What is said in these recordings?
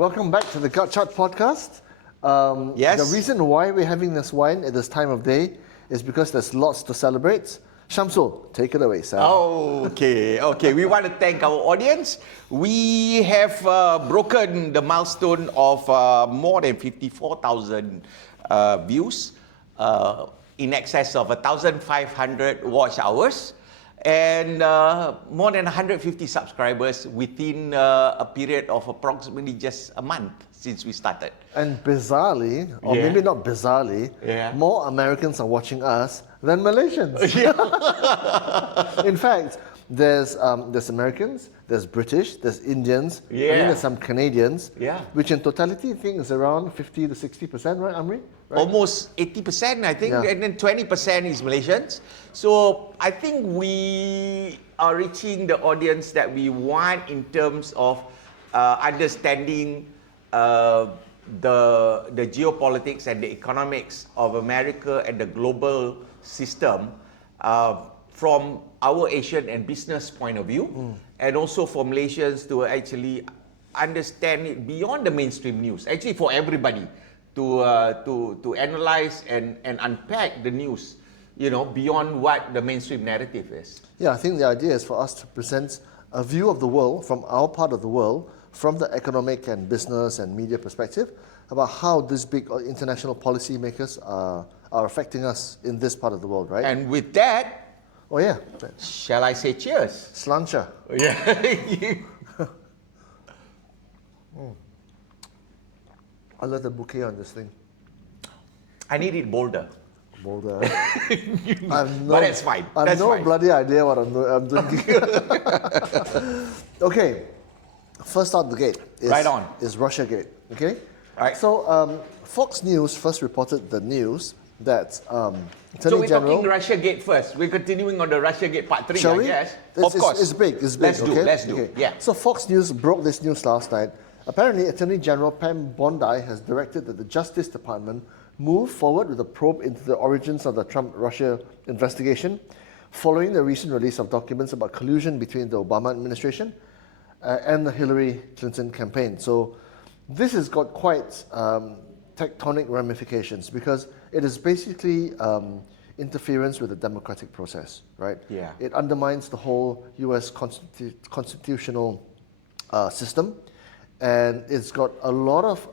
Welcome back to the Gut Chat podcast. Yes. The reason why we're having this wine at this time of day is because there's lots to celebrate. Shamsul, take it away, sir. Okay. We want to thank our audience. We have broken the milestone of more than 54,000 views, in excess of 1,500 watch hours, and more than 150 subscribers within a period of approximately just a month since we started. And bizarrely, or maybe not bizarrely, more Americans are watching us than Malaysians. In fact, there's Americans, there's British, there's Indians, I think there's some Canadians, which in totality I think is around 50 to 60%, right, Amri? Right? Almost 80%, I think, and then 20% is Malaysians. So I think we are reaching the audience that we want in terms of understanding the geopolitics and the economics of America and the global system from our Asian and business point of view, and also for Malaysians to actually understand it beyond the mainstream news, actually for everybody to analyze and unpack the news, beyond what the mainstream narrative is. Yeah, I think the idea is for us to present a view of the world from our part of the world, from the economic and business and media perspective, about how these big international policy makers are affecting us in this part of the world, right? And with that, shall I say cheers? Slancha. I love the bouquet on this thing. I need it bolder. Bolder. But that's fine. I have no bloody idea what I'm doing. Okay. First out the gate is Russiagate. Okay? Right. So Fox News first reported the news that So we're talking Russiagate first. We're continuing on the Russiagate part 3, Shall we? Yes. Of course. It's big. Let's do. Okay. Yeah. So Fox News broke this news last night. Apparently, Attorney General Pam Bondi has directed that the Justice Department move forward with a probe into the origins of the Trump-Russia investigation following the recent release of documents about collusion between the Obama administration and the Hillary Clinton campaign. So this has got quite tectonic ramifications because it is basically interference with the democratic process, right? Yeah. It undermines the whole U.S. constitutional system, and it's got a lot of,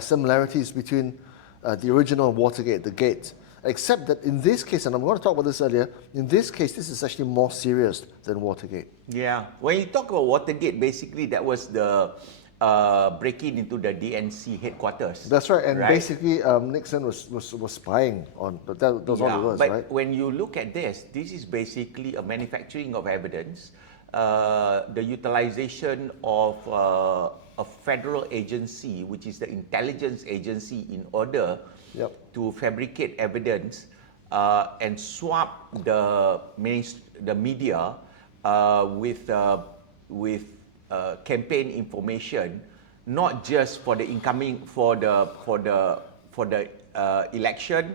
similarities between the original Watergate, the Gate, except that in this case, and I'm going to talk about this earlier, in this case, this is actually more serious than Watergate. Yeah. When you talk about Watergate, basically that was the breaking into the DNC headquarters. That's right, and basically Nixon was spying on, but that was all it was, but right? When you look at this is basically a manufacturing of evidence, the utilization of a federal agency, which is the intelligence agency, in order to fabricate evidence and swap the media with campaign information, not just for the incoming for the election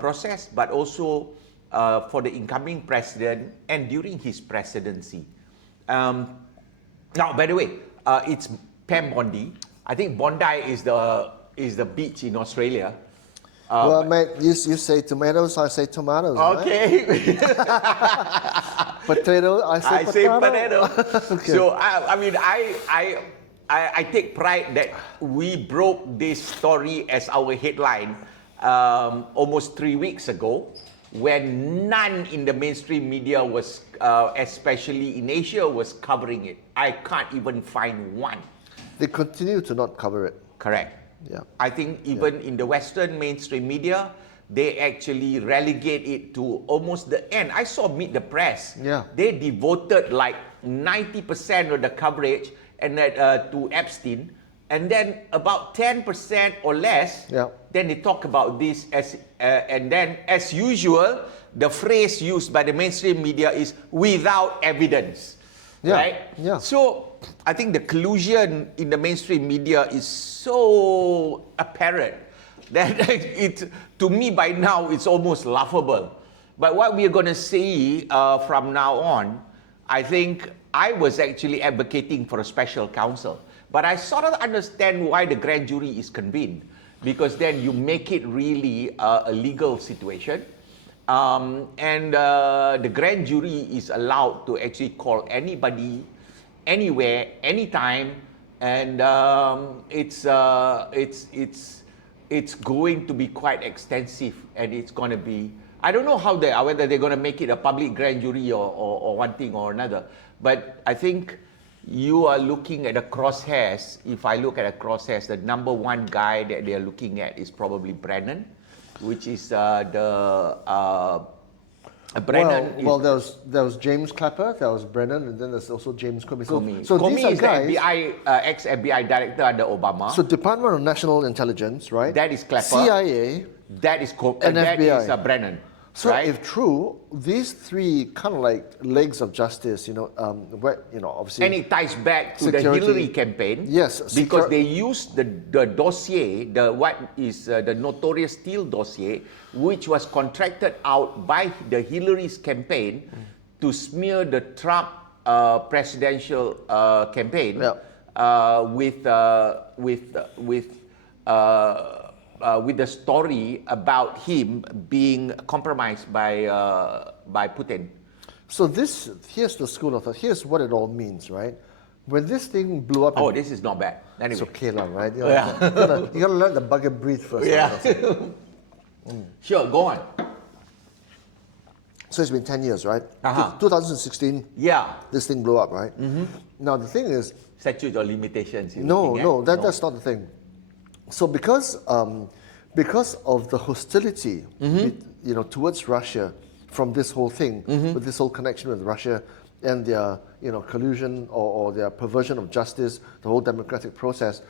process, but also for the incoming president and during his presidency. Now, by the way, it's Pam Bondi. I think Bondi is the beach in Australia. Well, mate, you say tomatoes, I say tomatoes. Okay. Right? Potato, I say potato. Okay. So I take pride that we broke this story as our headline almost 3 weeks ago, when none in the mainstream media was, especially in Asia, was covering it. I can't even find one. They continue to not cover it. Correct. Yeah. I think even in the Western mainstream media, they actually relegate it to almost the end. I saw Meet the Press. Yeah. They devoted like 90% of the coverage and to Epstein, and then about 10% or less, then they talk about this as, and then as usual, the phrase used by the mainstream media is without evidence. Right? Yeah. So I think the collusion in the mainstream media is so apparent that to me by now it's almost laughable. But what we are going to see from now on, I think I was actually advocating for a special counsel. But I sort of understand why the grand jury is convened, because then you make it really a legal situation. And the grand jury is allowed to actually call anybody, anywhere, anytime, and it's going to be quite extensive, and it's going to be, I don't know how whether they're going to make it a public grand jury or one thing or another, but I think you are looking at the crosshairs. If I look at the crosshairs, the number one guy that they're looking at is probably Brennan, which is Brennan. Well, there was James Clapper, there was Brennan, and then there's also James Comey. So Comey these are is guys, the FBI, ex-FBI director under Obama. So Department of National Intelligence, right? That is Clapper. CIA. That is and that FBI. is Brennan. So right? if true, these three kind of like legs of justice, obviously. And it ties back to the Hillary campaign. Yes. Because they used the dossier, the notorious Steele dossier, which was contracted out by the Hillary's campaign to smear the Trump presidential campaign with the story about him being compromised by Putin. So here's the school of thought. Here's what it all means, right? When this thing blew up. Oh, this is not bad. Anyway. It's okay, right? You gotta let the bugger breathe first. Yeah. Sure, go on. So it's been 10 years, right? 2016. Yeah. This thing blew up, right? Now the thing is. Statute of limitations. That's not the thing. So because of the hostility, towards Russia from this whole thing, with this whole connection with Russia and their, collusion or their perversion of justice, the whole democratic process,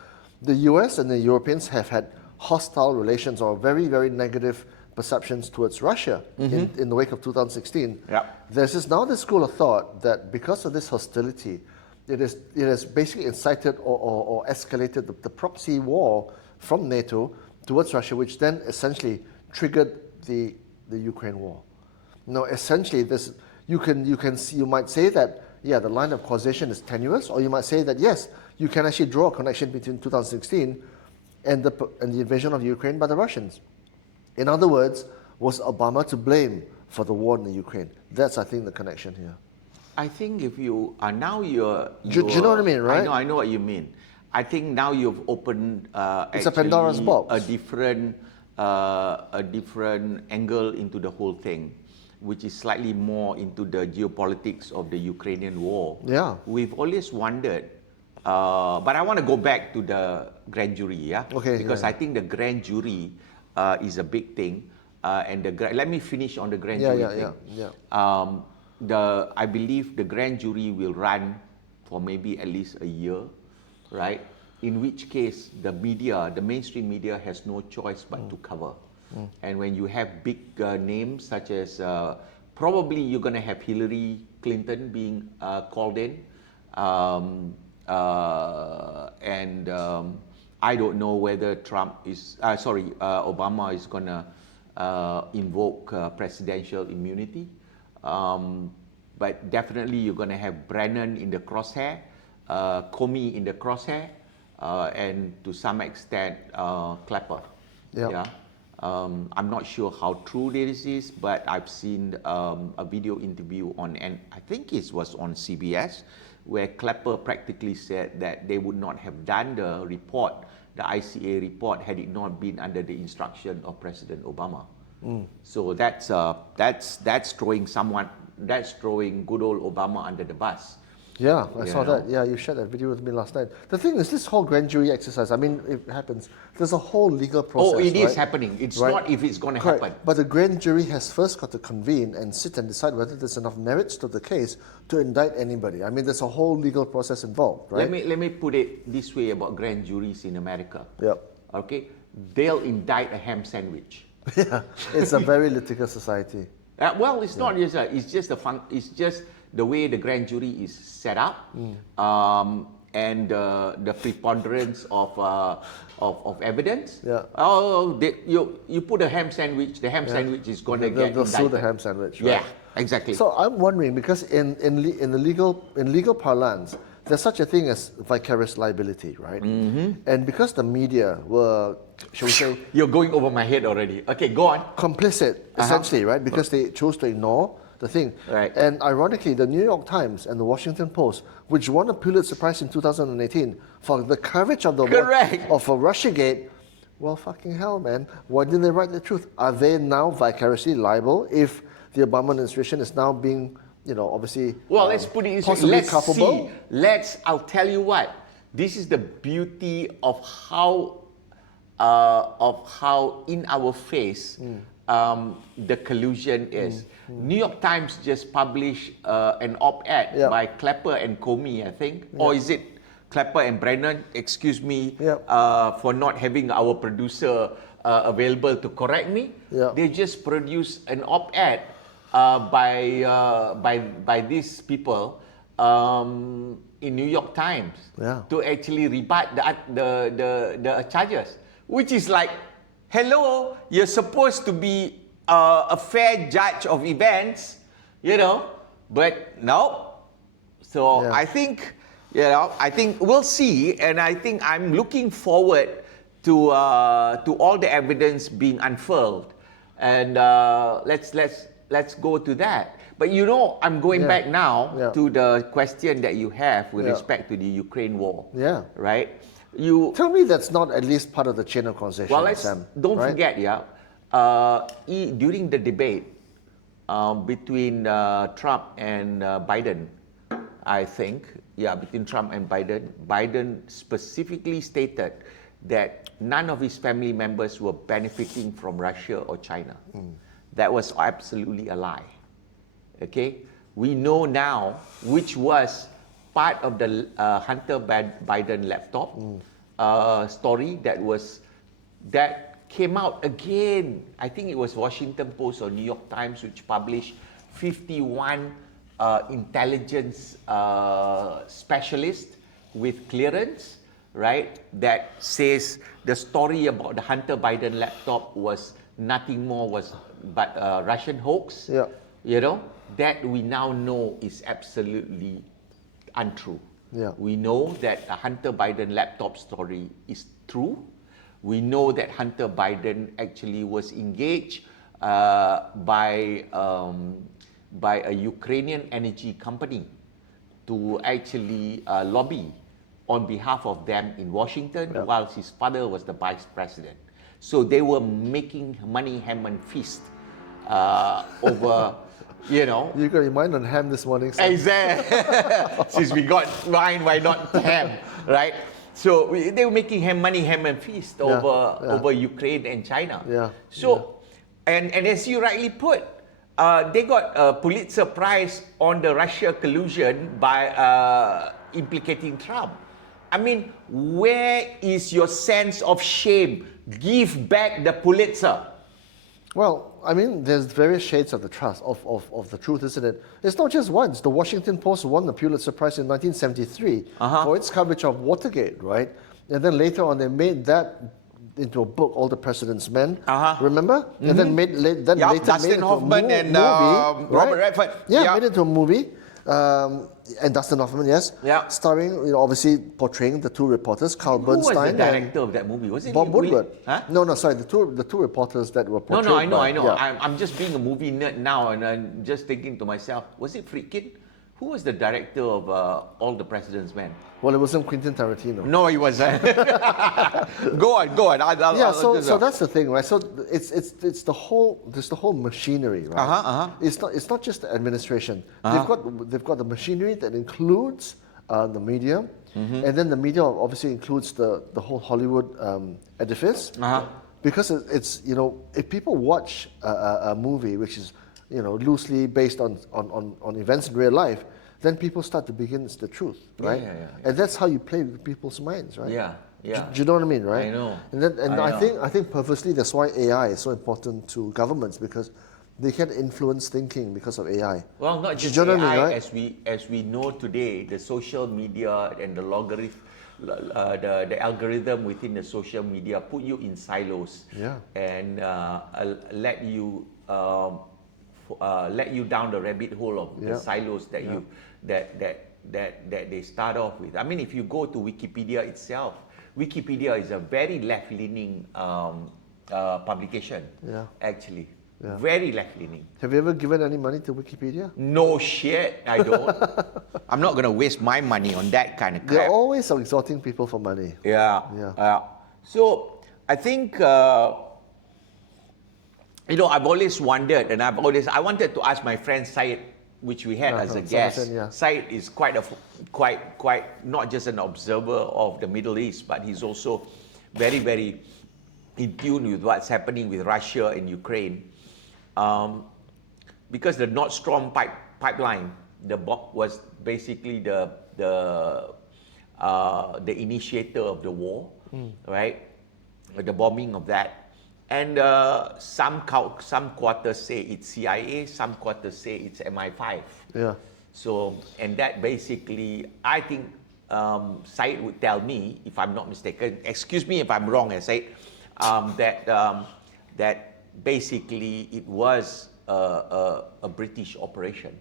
the US and the Europeans have had hostile relations or very, very negative perceptions towards Russia in the wake of 2016. Yeah. There's now this school of thought that because of this hostility, it has basically incited or escalated the proxy war from NATO towards Russia, which then essentially triggered the Ukraine war. Now, essentially, you might say that the line of causation is tenuous, or you might say that yes, you can actually draw a connection between 2016 and the invasion of Ukraine by the Russians. In other words, was Obama to blame for the war in the Ukraine? That's, I think, the connection here. I think if you are now you're do you know what I mean, right? I know what you mean. I think now you've opened it's a Pandora's box. a different angle into the whole thing, which is slightly more into the geopolitics of the Ukrainian war. Yeah. We've always wondered, but I want to go back to the grand jury, yeah? Okay. Because I think the grand jury is a big thing. And let me finish on the grand jury thing. I believe the grand jury will run for maybe at least a year, right? In which case the mainstream media has no choice but to cover. And when you have big names such as, probably you're going to have Hillary Clinton being called in, and I don't know whether Obama is going to invoke presidential immunity. But definitely you're going to have Brennan in the crosshair, Comey in the crosshair, and to some extent Clapper. Yeah. I'm not sure how true this is, but I've seen a video interview and I think it was on CBS, where Clapper practically said that they would not have done the report, the ICA report, had it not been under the instruction of President Obama. So that's throwing good old Obama under the bus. Yeah, I saw that. Yeah, you shared that video with me last night. The thing is, this whole grand jury exercise, I mean, it happens. There's a whole legal process. Oh, it is happening. It's not if it's going to happen. But the grand jury has first got to convene and sit and decide whether there's enough merits to the case to indict anybody. I mean, there's a whole legal process involved, right? Let me put it this way about grand juries in America. Yep. Okay, they'll indict a ham sandwich. Yeah, it's a very litigious society. Well, it's not just it's just it's just the way the grand jury is set up, and the preponderance of evidence. Yeah. Oh, you put a ham sandwich, the ham sandwich is going to get they'll indicted. sue the ham sandwich. Right? Yeah, exactly. So I'm wondering, because in legal parlance, there's such a thing as vicarious liability, right? And because the media were, shall we say, You're going over my head already. Okay, go on. complicit, essentially, right? Because they chose to ignore the thing. Right. And ironically, the New York Times and the Washington Post, which won a Pulitzer Prize in 2018 for the coverage of the Correct. of a Russiagate, well, fucking hell, man. Why didn't they write the truth? Are they now vicariously liable if the Obama administration is now being, obviously, Well, let's put it this way. possibly Let's culpable? see. I'll tell you what. This is the beauty of how in our face the collusion is. New York Times just published an op-ed Yeah. by Clapper and Comey, I think. Or is it Clapper and Brennan? Excuse me for not having our producer available to correct me. Yeah. They just produced an op-ed by these people in New York Times to actually rebut the charges, which is like, hello, you're supposed to be a fair judge of events, but no. So I think, I think we'll see, and I think I'm looking forward to all the evidence being unfurled, and let's go to that. But I'm going back now to the question that you have with respect to the Ukraine war. Yeah. Right? Tell me that's not at least part of the chain of conversation, Well, Sam. don't right? forget, during the debate between Trump and Biden, I think, between Trump and Biden specifically stated that none of his family members were benefiting from Russia or China. That was absolutely a lie. Okay? We know now which was part of the Hunter Biden laptop story that came out again. I think it was Washington Post or New York Times which published 51 intelligence specialists with clearance, right? That says the story about the Hunter Biden laptop was nothing more but a Russian hoax. That we now know is absolutely untrue. We know that the Hunter Biden laptop story is true. We know that Hunter Biden actually was engaged by a Ukrainian energy company to actually lobby on behalf of them in Washington, whilst his father was the vice president. So they were making money, ham and fist over, You got your mind on ham this morning, Sam. Exactly. Since we got wine, why not ham, right? So they were making money, ham and fist over Ukraine and China. And as you rightly put, they got a Pulitzer Prize on the Russia collusion by implicating Trump. I mean, where is your sense of shame? Give back the Pulitzer. Well, I mean, there's various shades of the trust of the truth, isn't it? It's not just once. The Washington Post won the Pulitzer Prize in 1973 for its coverage of Watergate, right? And then later on, they made that into a book, All the President's Men. Remember? And then later Dustin made it Hoffman into a and movie, Robert Redford. made it into a movie. And Dustin Hoffman, yes. Starring, obviously portraying the two reporters, Carl Bernstein. Who was the director of that movie? Was it Bob Woodward? Huh? No, sorry. The two reporters that were portrayed. No, I know. Yeah. I'm just being a movie nerd now, and I'm just thinking to myself, was it Friedkin? Who was the director of All the President's Men? Well, it wasn't Quentin Tarantino. No, he wasn't. Go on. So that's the thing, right? So it's the whole machinery, right? It's not just the administration. They've got the machinery that includes the media, and then the media obviously includes the whole Hollywood edifice. Because it's if people watch a movie which is loosely based on events in real life, then people start to begin it's the truth, right? And that's how you play with people's minds, right? Do you know what I mean, right? I know. And I think purposely that's why AI is so important to governments, because they can influence thinking because of AI. Well, not just Do you know AI, what I mean, right? as we know today, the social media and the logarithm, the algorithm within the social media put you in silos and let you down the rabbit hole of the silos that they start off with. I mean, if you go to Wikipedia itself, Wikipedia is a very left-leaning publication. Yeah. Actually, Yeah. very left-leaning. Have you ever given any money to Wikipedia? No shit, I don't. I'm not gonna waste my money on that kind of crap. They're always exhorting people for money. Yeah. Yeah. So I think I've always wondered, and I wanted to ask my friend Syed, which we had as a guest. Yeah. Syed is quite not just an observer of the Middle East, but he's also very, very in tune with what's happening with Russia and Ukraine. Because the Nord Stream pipeline, was basically the initiator of the war, right? The bombing of that. And some quarters say it's CIA, some quarters say it's MI5. Yeah. So, and that basically, I think Syed would tell me, if I'm not mistaken, excuse me if I'm wrong, Syed, that basically it was a British operation.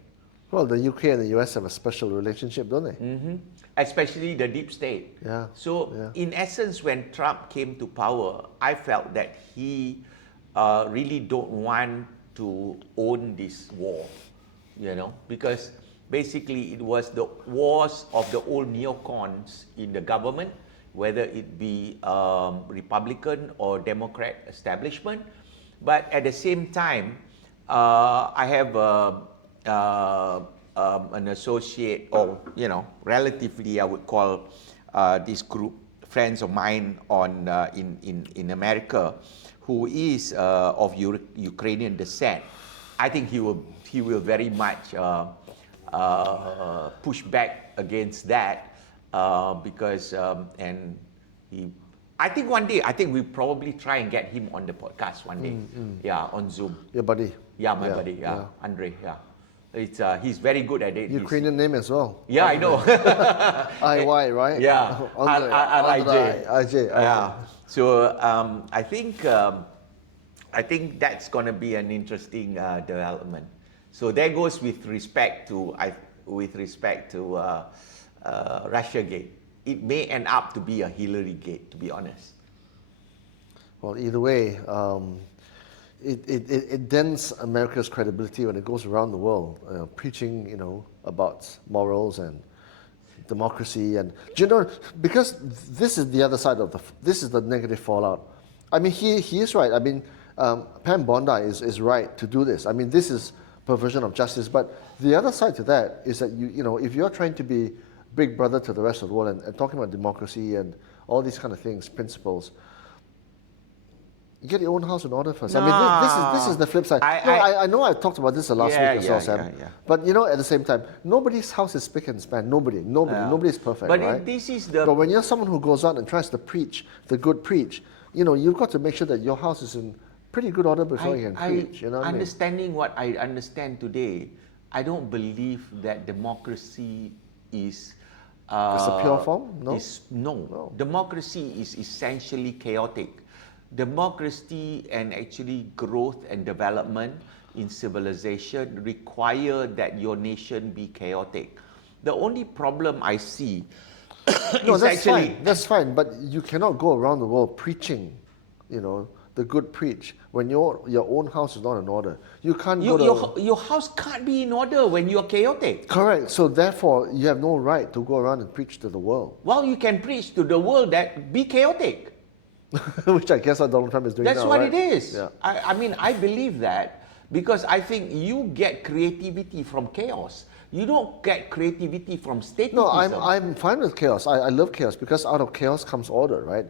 Well, the UK and the US have a special relationship, don't they? Mm-hmm. Especially the deep state. Yeah. So, in essence, when Trump came to power, I felt that he really don't want to own this war, because basically it was the wars of the old neocons in the government, whether it be Republican or Democrat establishment. But at the same time, I have an associate, or relatively, I would call this group friends of mine in America, who is of Ukrainian descent. I think he will very much push back against that because I think one day, we probably try and get him on the podcast one day. Yeah, on Zoom. Your buddy. Yeah, my buddy. Yeah, Andre. Yeah. He's very good at it. Ukrainian name as well. Yeah, I know. IY, right? Yeah, RIJ. Yeah. So I think that's going to be an interesting development. So there goes with respect to Russiagate. It may end up to be a Hillary Gate, to be honest. Well, either way, it dents America's credibility when it goes around the world, preaching, about morals and democracy, and because this is the other side of this is the negative fallout. I mean, he is right. I mean, Pam Bondi is right to do this. I mean, this is perversion of justice. But the other side to that is that if you're trying to be big brother to the rest of the world and talking about democracy and all these kind of things, principles, you get your own house in order first. No. I mean, this is the flip side. I know I talked about this the last week or so, Sam. Yeah. But at the same time, nobody's house is spick and span. Nobody's perfect, but right? But when you're someone who goes out and tries to preach the good preach, you've got to make sure that your house is in pretty good order before you can preach. Understanding what I understand today, I don't believe that democracy is. It's a pure form? No? No. Democracy is essentially chaotic. Democracy and actually growth and development in civilization require that your nation be chaotic. The only problem I see that's fine, but you cannot go around the world preaching, the good preach when your own house is not in order. You can't your house can't be in order when you're chaotic. Correct. So therefore, you have no right to go around and preach to the world. Well, you can preach to the world that be chaotic. Which I guess what Donald Trump is doing now. That's what it is. Yeah. I mean, I believe that because I think you get creativity from chaos. You don't get creativity from statism. No, I'm fine with chaos. I love chaos because out of chaos comes order, right?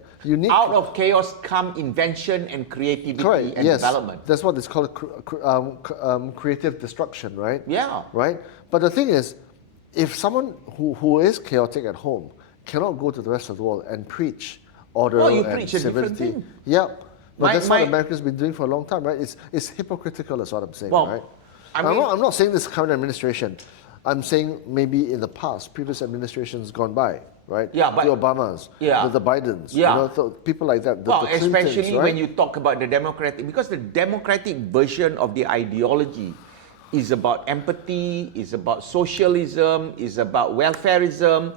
Out of chaos come invention and creativity and development. That's what it's called, creative destruction, right? Yeah. Right? But the thing is, if someone who is chaotic at home cannot go to the rest of the world and preach order and preach a different civility. thing. Yeah. But that's what America's been doing for a long time, right? It's hypocritical, is what I'm saying, right? I'm not saying this current administration. I'm saying maybe in the past, previous administrations gone by, right? Yeah, but the Obamas, the Bidens, people like that. The especially right? when you talk about the democratic, because the democratic version of the ideology is about empathy, is about socialism, is about welfareism,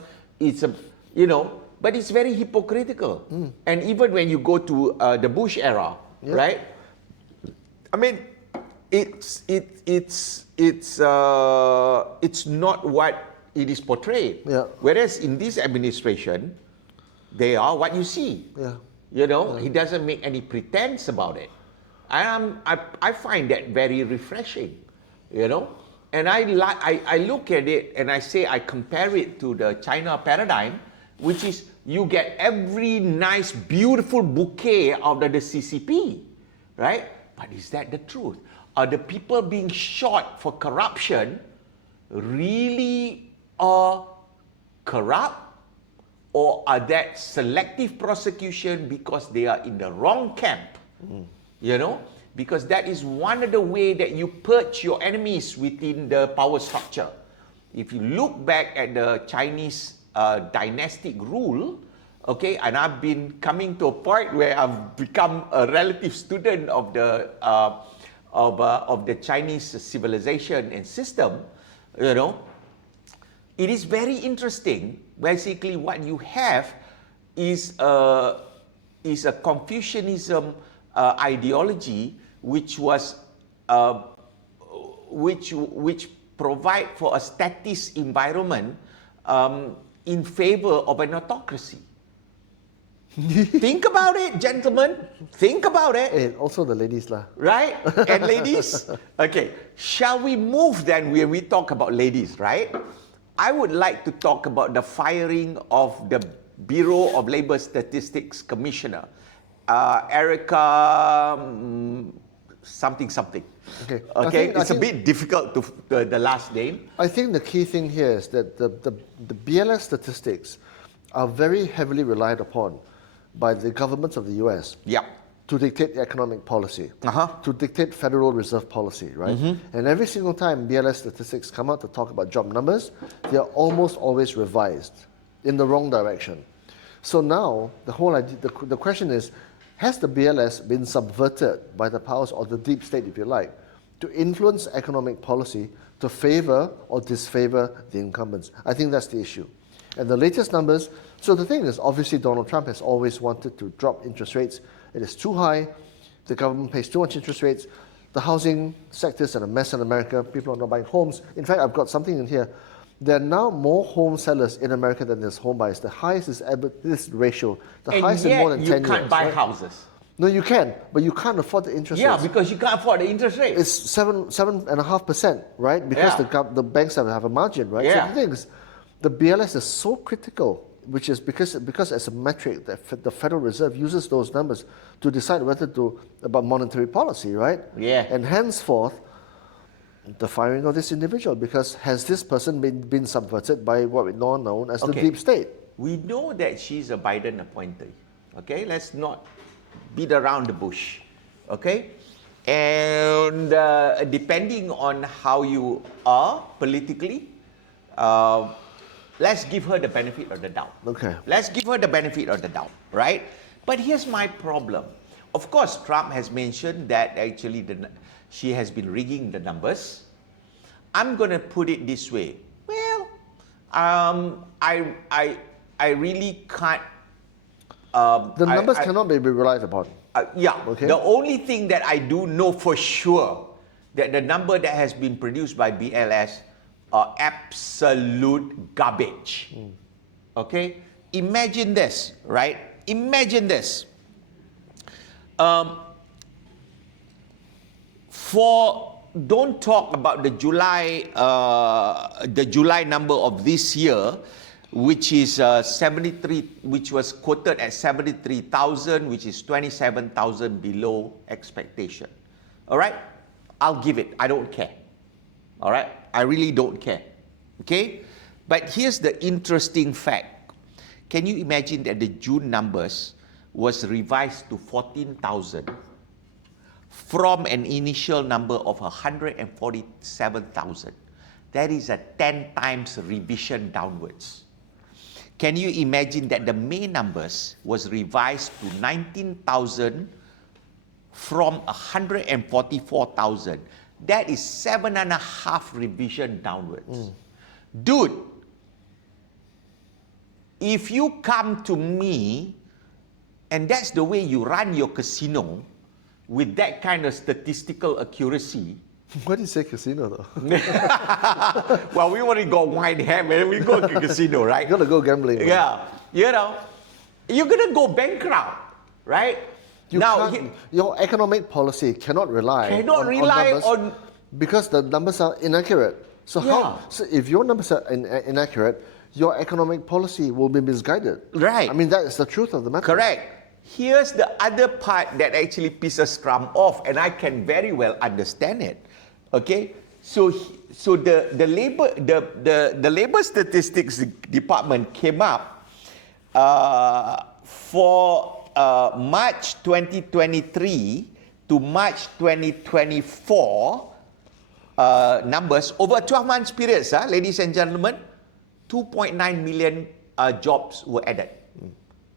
but it's very hypocritical. And even when you go to the Bush era, right? I mean, it's not what it is portrayed. Yeah. Whereas in this administration, they are what you see. Yeah. He doesn't make any pretense about it. I find that very refreshing, And I look at it and I say I compare it to the China paradigm, which is you get every nice, beautiful bouquet out of the CCP, right? But is that the truth? Are the people being shot for corruption really corrupt? Or are that selective prosecution because they are in the wrong camp? Because that is one of the way that you purge your enemies within the power structure. If you look back at the Chinese dynastic rule, okay, and I've been coming to a point where I've become a relative student of the Chinese civilization and system, it is very interesting. Basically, what you have is a Confucianism ideology, which was which provide for a statist environment in favor of an autocracy. Think about it, gentlemen. Think about it. And also the ladies lah. Right? And ladies? Okay. Shall we move then when we talk about ladies, right? I would like to talk about the firing of the Bureau of Labor Statistics Commissioner, Erica something. Okay. It's a bit difficult to the last name. I think the key thing here is that the BLS statistics are very heavily relied upon by the governments of the US to dictate economic policy, to dictate Federal Reserve policy, right? And every single time BLS statistics come out to talk about job numbers, they are almost always revised in the wrong direction. So now the whole idea, the question is, has the BLS been subverted by the powers of the deep state, if you like, to influence economic policy to favor or disfavor the incumbents? I think that's the issue. And the latest numbers, so the thing is, obviously Donald Trump has always wanted to drop interest rates. It is too high. The government pays too much interest rates. The housing sector is in a mess in America. People are not buying homes. In fact, I've got something in here. There are now more home sellers in America than there's home buyers. The highest is ever, this ratio, the highest in more than 10 years. And yet you can't buy houses. No, you can, but you can't afford the interest rates. Yeah, because you can't afford the interest rate. It's 7.5%, right? Because the banks have a margin, right? Yeah. So the thing is, the BLS is so critical, which is because as a metric, the Federal Reserve uses those numbers to decide whether to about monetary policy, right? Yeah. And henceforth, the firing of this individual, because has this person been subverted by what we now known as the deep state? We know that she's a Biden appointee. Okay, let's not beat around the bush. Okay, and depending on how you are politically, let's give her the benefit of the doubt. Okay. Let's give her the benefit of the doubt, right? But here's my problem. Of course, Trump has mentioned that actually she has been rigging the numbers. I'm going to put it this way. Well, I really can't. The numbers cannot be relied upon. Okay. The only thing that I do know for sure that the number that has been produced by BLS are absolute garbage. Okay? Imagine this, right? Imagine this. Don't talk about the July number of this year, which is 73, which was quoted at 73,000, which is 27,000 below expectation. All right? I'll give it. I don't care. All right? I really don't care. Okay? But here's the interesting fact. Can you imagine that the June numbers was revised to 14,000 from an initial number of 147,000? That is a 10 times revision downwards. Can you imagine that the May numbers was revised to 19,000 from 144,000? that is 7.5 revision downwards. Dude, if you come to me and that's the way you run your casino with that kind of statistical accuracy. Why do you say casino though? Well, we already got wine ham and we go to casino, right? You gotta go gambling. Man. Yeah, you know, you're gonna go bankrupt, right? Your economic policy cannot rely on numbers because the numbers are inaccurate. So So if your numbers are inaccurate, your economic policy will be misguided. Right. I mean, that is the truth of the matter. Correct. Here's the other part that actually pisses Trump off, and I can very well understand it. Okay, so the labor statistics department came up for March 2023 to March 2024 numbers over a 12 months period, ladies and gentlemen. 2.9 million jobs were added.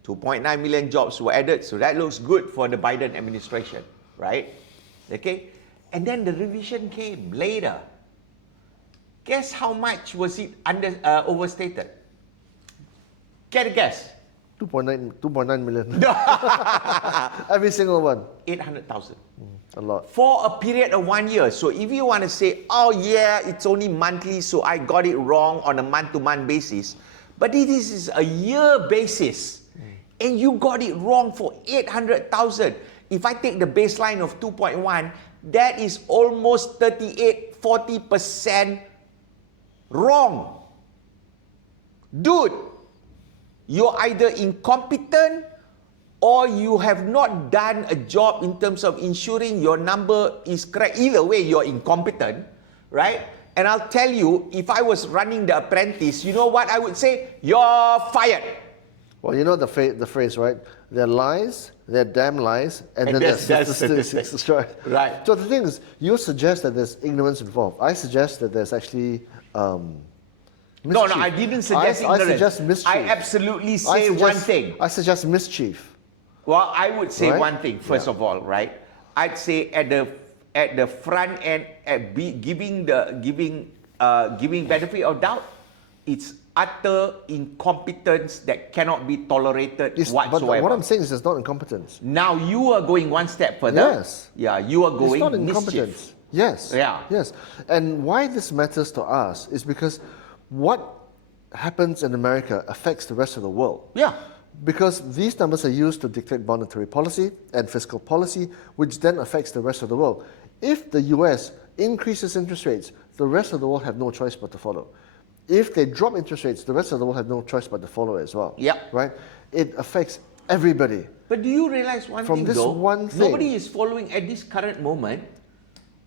2.9 million jobs were added, so that looks good for the Biden administration, right? Okay, and then the revision came later. Guess how much was it overstated? Get a guess. 2.9 million. Every single one. 800,000. A lot. For a period of 1 year. So if you want to say, oh yeah, it's only monthly, so I got it wrong on a month-to-month basis. But this is a year basis. And you got it wrong for 800,000. If I take the baseline of 2.1, that is almost 40% wrong. Dude, you're either incompetent or you have not done a job in terms of ensuring your number is correct. Either way, you're incompetent, right? And I'll tell you, if I was running The Apprentice, you know what I would say? You're fired. Well, you know the phrase, right? They're lies, they're damn lies, and then there's statistics, right? Right. So the thing is, you suggest that there's ignorance involved. I suggest that there's actually No, I didn't suggest ignorance. I suggest mischief. I absolutely say one thing. I suggest mischief. Well, I would say right? one thing, first of all, right? I'd say at the front end, giving benefit of doubt, it's utter incompetence that cannot be tolerated whatsoever. But what I'm saying is it's not incompetence. Now you are going one step further. Yes. Yeah, you are going it's not mischief. incompetence. Yes. Yeah. Yes. And why this matters to us is because what happens in America affects the rest of the world. Yeah. Because these numbers are used to dictate monetary policy and fiscal policy, which then affects the rest of the world. If the US increases interest rates, the rest of the world have no choice but to follow. If they drop interest rates, the rest of the world have no choice but to follow as well. Yeah. Right? It affects everybody. But do you realize one From thing this though? one thing, Nobody is following at this current moment.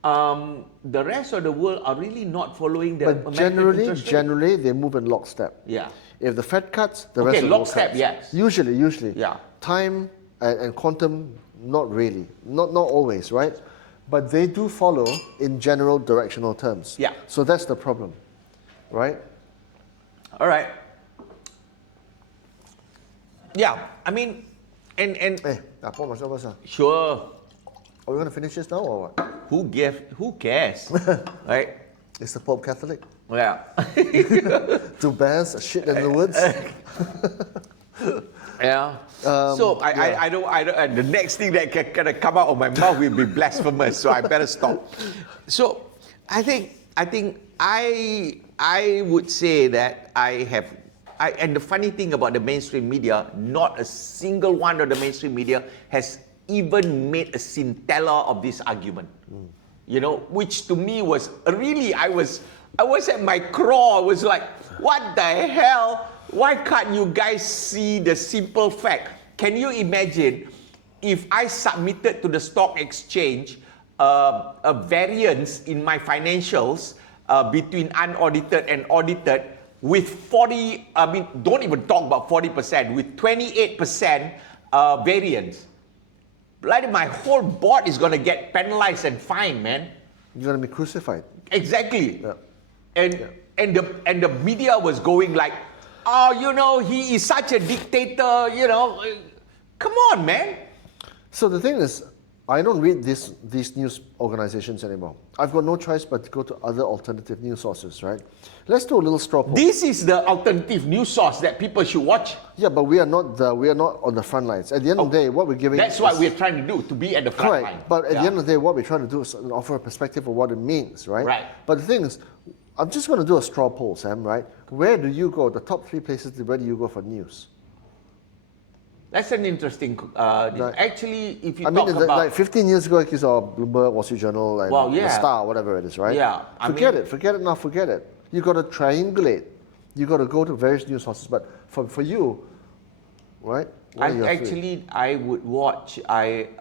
The rest of the world are really not following the but American interest rate. generally they move in lockstep. Yeah. If the Fed cuts, the rest of the world lockstep, cuts. yes. Usually. Yeah. Time and quantum, not really. Not always, right? But they do follow in general directional terms. Yeah. So that's the problem, right? All right. Yeah, I mean, and Hey, I pour myself first. sure, Are we going to finish this now or what? who cares, right? Is the Pope Catholic? Yeah. Do bears shit in the woods? Yeah. So I don't. The next thing that can come out of my mouth will be blasphemous. So I better stop. So I think I would say that and the funny thing about the mainstream media, not a single one of the mainstream media has even made a scintilla of this argument. You know, which to me was really, I was at my craw. I was like, what the hell? Why can't you guys see the simple fact? Can you imagine if I submitted to the stock exchange a variance in my financials between unaudited and audited with 40, I mean, don't even talk about 40%, with 28% variance? Like my whole board is going to get penalized and fined, man. You're going to be crucified. Exactly. Yeah. And the media was going like, oh, you know, he is such a dictator, you know. Come on, man. So the thing is, I don't read these news organizations anymore. I've got no choice but to go to other alternative news sources, right? Let's do a little straw poll. This is the alternative news source that people should watch. Yeah, but we are not on the front lines. At the end of the day, what we're giving... That's what we're trying to do, to be at the front line. Correct. But at the end of the day, what we're trying to do is offer a perspective of what it means, right? Right. But the thing is, I'm just going to do a straw poll, Sam, right? Where do you go, the top 3 places, where do you go for news? That's an interesting... Right. Actually, if you I talk mean, about... like 15 years ago, you saw Bloomberg, Wall Street Journal, and Well, yeah. The Star, whatever it is, right? Yeah. Forget it now, forget it. You got to triangulate. You got to go to various news sources. But for you, right? what are your three? I would watch...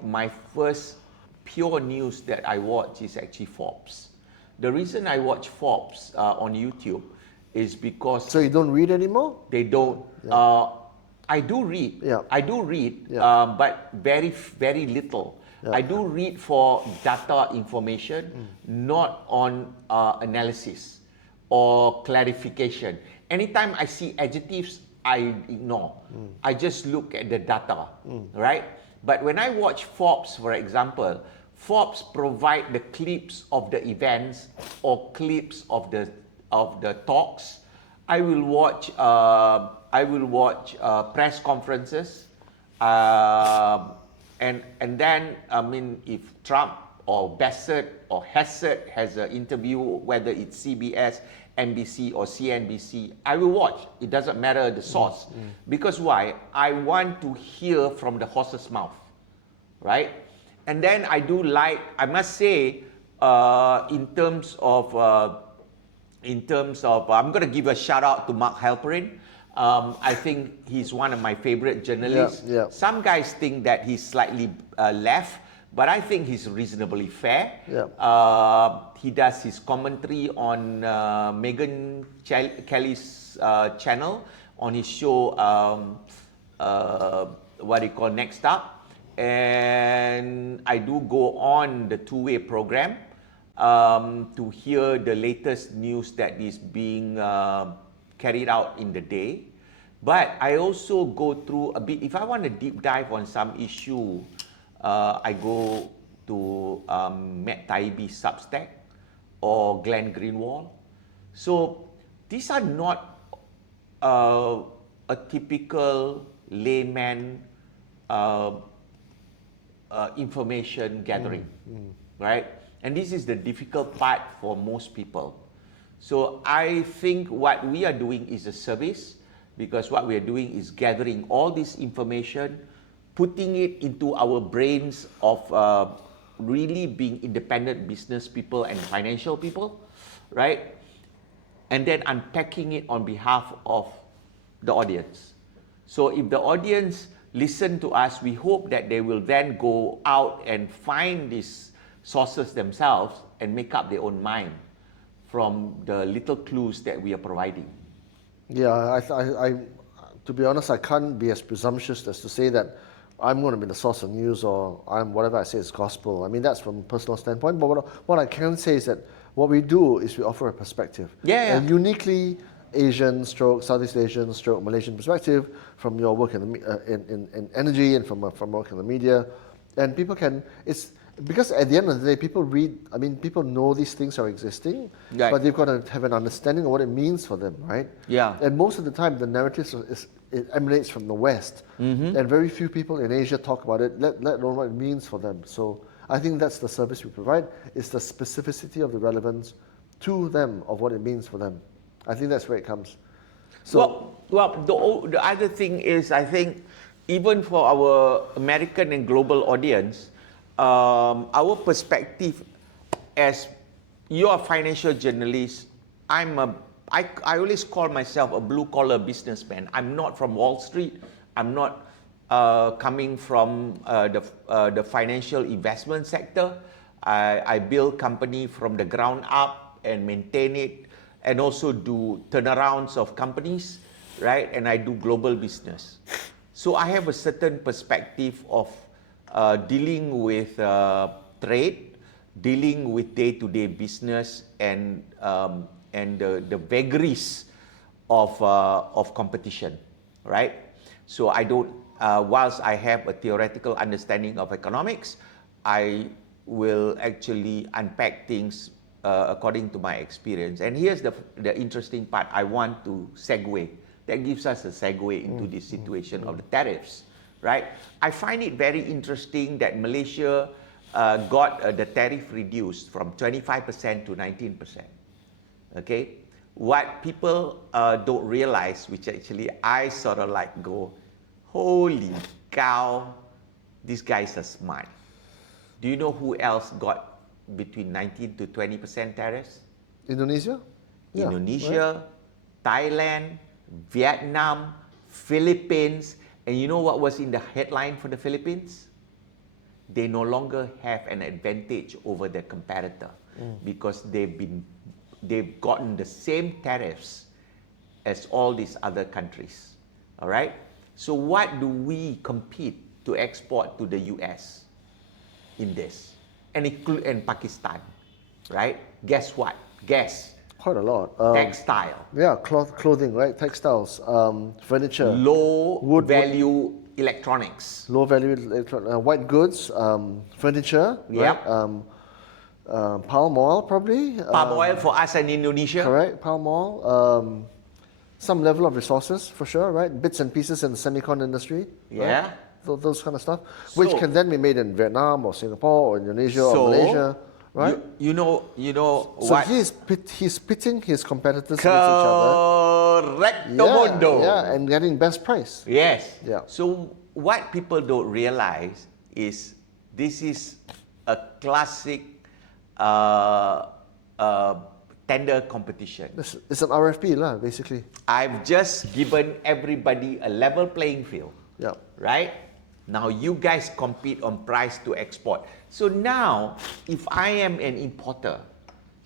My first pure news that I watch is actually Forbes. The reason I watch Forbes on YouTube is because... So you don't read anymore? They don't... I do read. Yeah. I do read, Yeah. but very, very little. Yeah. I do read for data information, not on analysis or clarification. Anytime I see adjectives, I ignore. I just look at the data, right? But when I watch Forbes, for example, Forbes provide the clips of the events or clips of the talks. I will watch press conferences, and then if Trump or Bassett or Hassett has an interview, whether it's CBS, NBC or CNBC, I will watch. It doesn't matter the source, because why? I want to hear from the horse's mouth, right? And then I must say, in terms of, I'm going to give a shout out to Mark Halperin. I think he's one of my favorite journalists. Yeah, yeah. Some guys think that he's slightly left, but I think he's reasonably fair. Yeah. He does his commentary on Megyn Kelly's channel, on his show, what you call Next Up. And I do go on the two-way program to hear the latest news that is being carried out in the day. But I also go through a bit, if I want to deep dive on some issue, I go to Matt Taibbi's Substack or Glenn Greenwald. So these are not a typical layman information gathering, right? And this is the difficult part for most people. So I think what we are doing is a service, because what we are doing is gathering all this information, putting it into our brains of really being independent business people and financial people, right? And then unpacking it on behalf of the audience. So if the audience listen to us, we hope that they will then go out and find these sources themselves and make up their own mind from the little clues that we are providing. Yeah, I to be honest, I can't be as presumptuous as to say that I'm going to be the source of news, or whatever I say is gospel. I mean, that's from a personal standpoint. But what I can say is that what we do is we offer a perspective. Yeah. A uniquely Asian, Southeast Asian, Malaysian perspective from your work in energy and from work in the media. And people can, because at the end of the day, people people know these things are existing, right, but they've got to have an understanding of what it means for them, right? Yeah. And most of the time, the narrative it emanates from the West, and very few people in Asia talk about it, let alone what it means for them. So I think that's the service we provide, is the specificity of the relevance to them of what it means for them. I think that's where it comes. So, well, the other thing is, I think, even for our American and global audience, our perspective as you're a financial journalist, I always call myself a blue-collar businessman. I'm not from Wall Street. I'm not coming from the financial investment sector. I build company from the ground up and maintain it, and also do turnarounds of companies, right? And I do global business. So I have a certain perspective of dealing with trade, dealing with day-to-day business, and the vagaries of competition, right? So I don't, whilst I have a theoretical understanding of economics, I will actually unpack things according to my experience. And here's the interesting part I want to segue. That gives us a segue into this situation of the tariffs, right? I find it very interesting that Malaysia got the tariff reduced from 25% to 19%. Okay? What people don't realize, which actually I sort of like go, holy cow, these guys are smart. Do you know who else got between 19 to 20% tariffs? Indonesia? Yeah, Indonesia, Thailand, Vietnam, Philippines. And you know what was in the headline for the Philippines? They no longer have an advantage over their competitor because they've gotten the same tariffs as all these other countries. All right? So what do we compete to export to the US in this? And Pakistan, right? Guess what? Guess. Quite a lot. Textile. Yeah, clothing, right? Textiles, furniture. Low value electronics. Low value white goods, furniture. Yep. Right? Palm oil, probably. Palm oil for us in Indonesia. Correct, palm oil. Some level of resources, for sure, right? Bits and pieces in the semicon industry. Yeah. Right? Those kind of stuff, which can then be made in Vietnam or Singapore or Indonesia or Malaysia, right? You know so what? he's pitting his competitors against each other. Correcto. Yeah, and getting best price. Yes. Yeah. So what people don't realize is this is a classic tender competition. It's an RFP, basically. I've just given everybody a level playing field. Yeah. Right? Now you guys compete on price to export. So now, if I am an importer,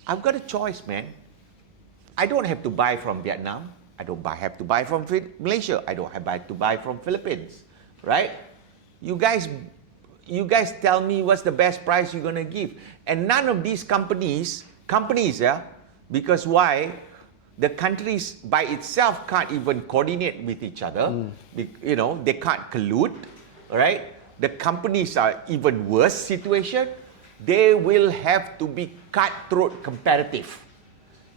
I've got a choice, man. I don't have to buy from Vietnam. I don't have to buy from Malaysia. I don't have to buy from Philippines. Right? You guys tell me what's the best price you're gonna give. And none of these companies, yeah, because why? The countries by itself can't even coordinate with each other. You know, they can't collude, right? The companies are even worse situation. They will have to be cutthroat competitive.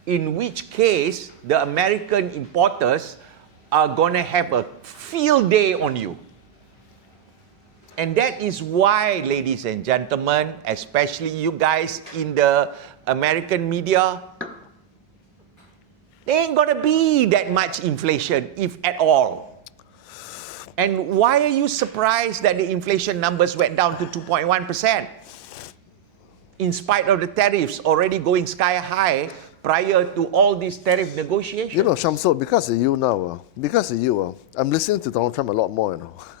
In which case, the American importers are gonna have a field day on you. And that is why, ladies and gentlemen, especially you guys in the American media, there ain't gonna be that much inflation, if at all. And why are you surprised that the inflation numbers went down to 2.1%? In spite of the tariffs already going sky high prior to all these tariff negotiations. You know, Shamsul, because of you now, I'm listening to Donald Trump a lot more,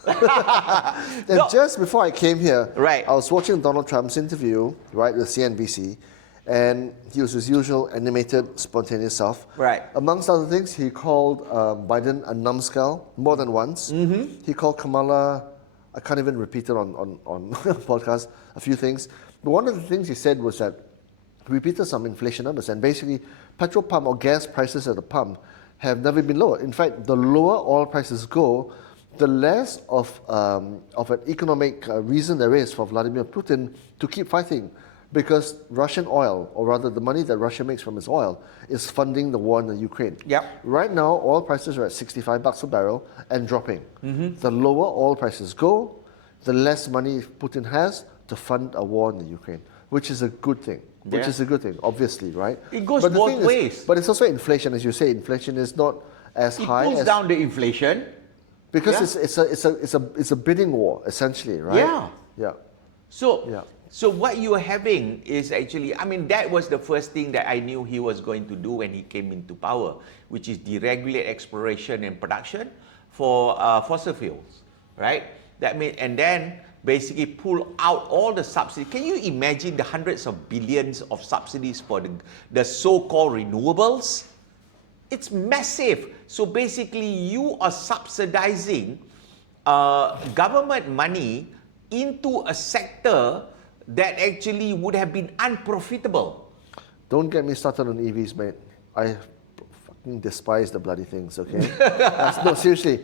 And just before I came here, right, I was watching Donald Trump's interview, right, with CNBC, and he was his usual animated, spontaneous self. Right. Amongst other things, he called Biden a numbskull more than once. He called Kamala, I can't even repeat it on podcast, a few things. But one of the things he said was that he repeated some inflation numbers, and basically petrol pump or gas prices at the pump have never been lower. In fact, the lower oil prices go, the less of an economic reason there is for Vladimir Putin to keep fighting. Because Russian oil, or rather the money that Russia makes from its oil, is funding the war in the Ukraine. Yep. Right now, oil prices are at $65 a barrel and dropping. The lower oil prices go, the less money Putin has to fund a war in the Ukraine, which is a good thing. Which is a good thing, obviously, right? It goes both ways. But it's also inflation, as you say. Inflation is not as high. It pulls down the inflation. Because it's a bidding war, essentially, right? Yeah. Yeah. So what you are having is actually, I mean, that was the first thing that I knew he was going to do when he came into power, which is deregulate exploration and production for fossil fuels, right? That mean, and then basically pull out all the subsidies. Can you imagine the hundreds of billions of subsidies for the so-called renewables? It's massive. So basically, you are subsidizing government money into a sector that actually would have been unprofitable. Don't get me started on EVs, mate. I fucking despise the bloody things, okay? No, seriously.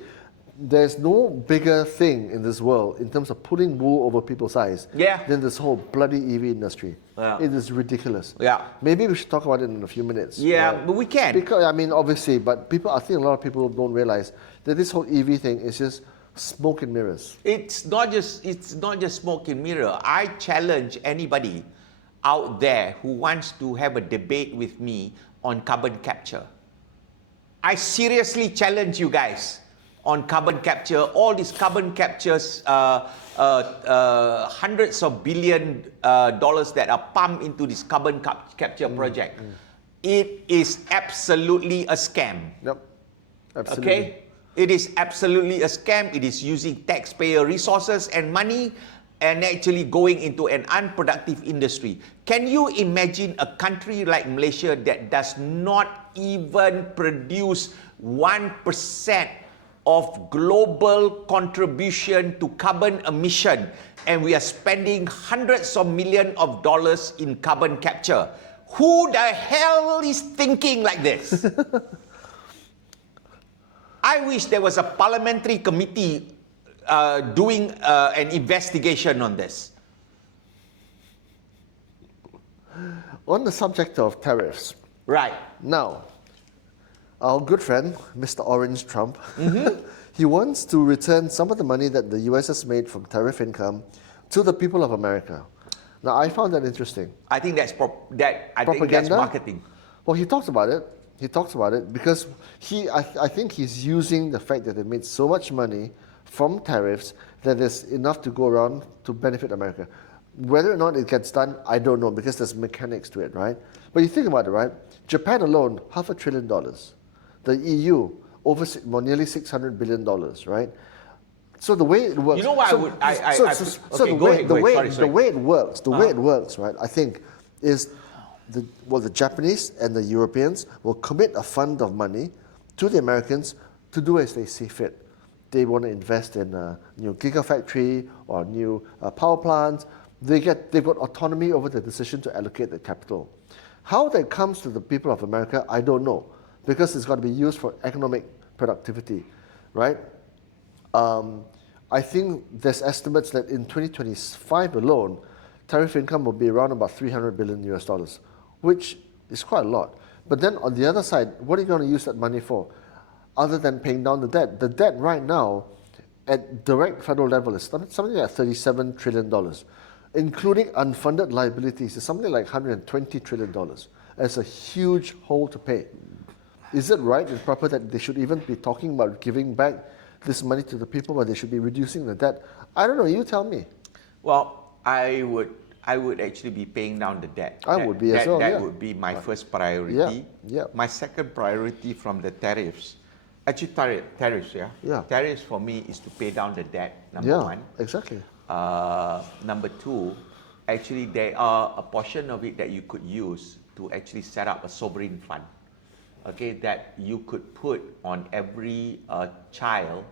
there's no bigger thing in this world in terms of pulling wool over people's eyes than this whole bloody EV industry. Yeah. It is ridiculous. Yeah. Maybe we should talk about it in a few minutes. Yeah, right? but we can. Because, I mean, obviously, but I think a lot of people don't realize that this whole EV thing is just smoke and mirrors. It's not just smoke and mirror. I challenge anybody out there who wants to have a debate with me on carbon capture. I seriously challenge you guys on carbon capture. All these carbon captures, hundreds of billion dollars that are pumped into this carbon capture project. It is absolutely a scam. Yep, absolutely. Okay? It is absolutely a scam. It is using taxpayer resources and money and actually going into an unproductive industry. Can you imagine a country like Malaysia that does not even produce 1% of global contribution to carbon emission, and we are spending hundreds of millions of dollars in carbon capture? Who the hell is thinking like this? I wish there was a parliamentary committee doing an investigation on this. On the subject of tariffs, Right. now, our good friend, Mr. Orange Trump, he wants to return some of the money that the US has made from tariff income to the people of America. Now, I found that interesting. I think that's I think that's Propaganda? marketing. Well, he talks about it. He talks about it because I think he's using the fact that they made so much money from tariffs that there's enough to go around to benefit America. Whether or not it gets done, I don't know, because there's mechanics to it, right? But you think about it, right? Japan alone, $500 billion. The EU, nearly $600 billion, right? So the way it works. You know what the way it works, right? I think is the Japanese and the Europeans will commit a fund of money to the Americans to do as they see fit. They want to invest in a new gigafactory or new power plants. They've got autonomy over the decision to allocate the capital. How that comes to the people of America, I don't know, because it's got to be used for economic productivity, right? I think there's estimates that in 2025 alone, tariff income will be around about $300 billion US dollars, which is quite a lot. But then on the other side, what are you going to use that money for? Other than paying down the debt. The debt right now at direct federal level is something like $37 trillion. Including unfunded liabilities is something like $120 trillion. That's a huge hole to pay. Is it right and proper that they should even be talking about giving back this money to the people, but they should be reducing the debt? I don't know, you tell me. Well, I would actually be paying down the debt. I would be as well, That yeah. would be my first priority. Yeah. My second priority from the tariffs, tariffs, yeah? Yeah. Tariffs for me is to pay down the debt, number Yeah, one. exactly. Number two, actually there are a portion of it that you could use to actually set up a sovereign fund, okay, that you could put on every child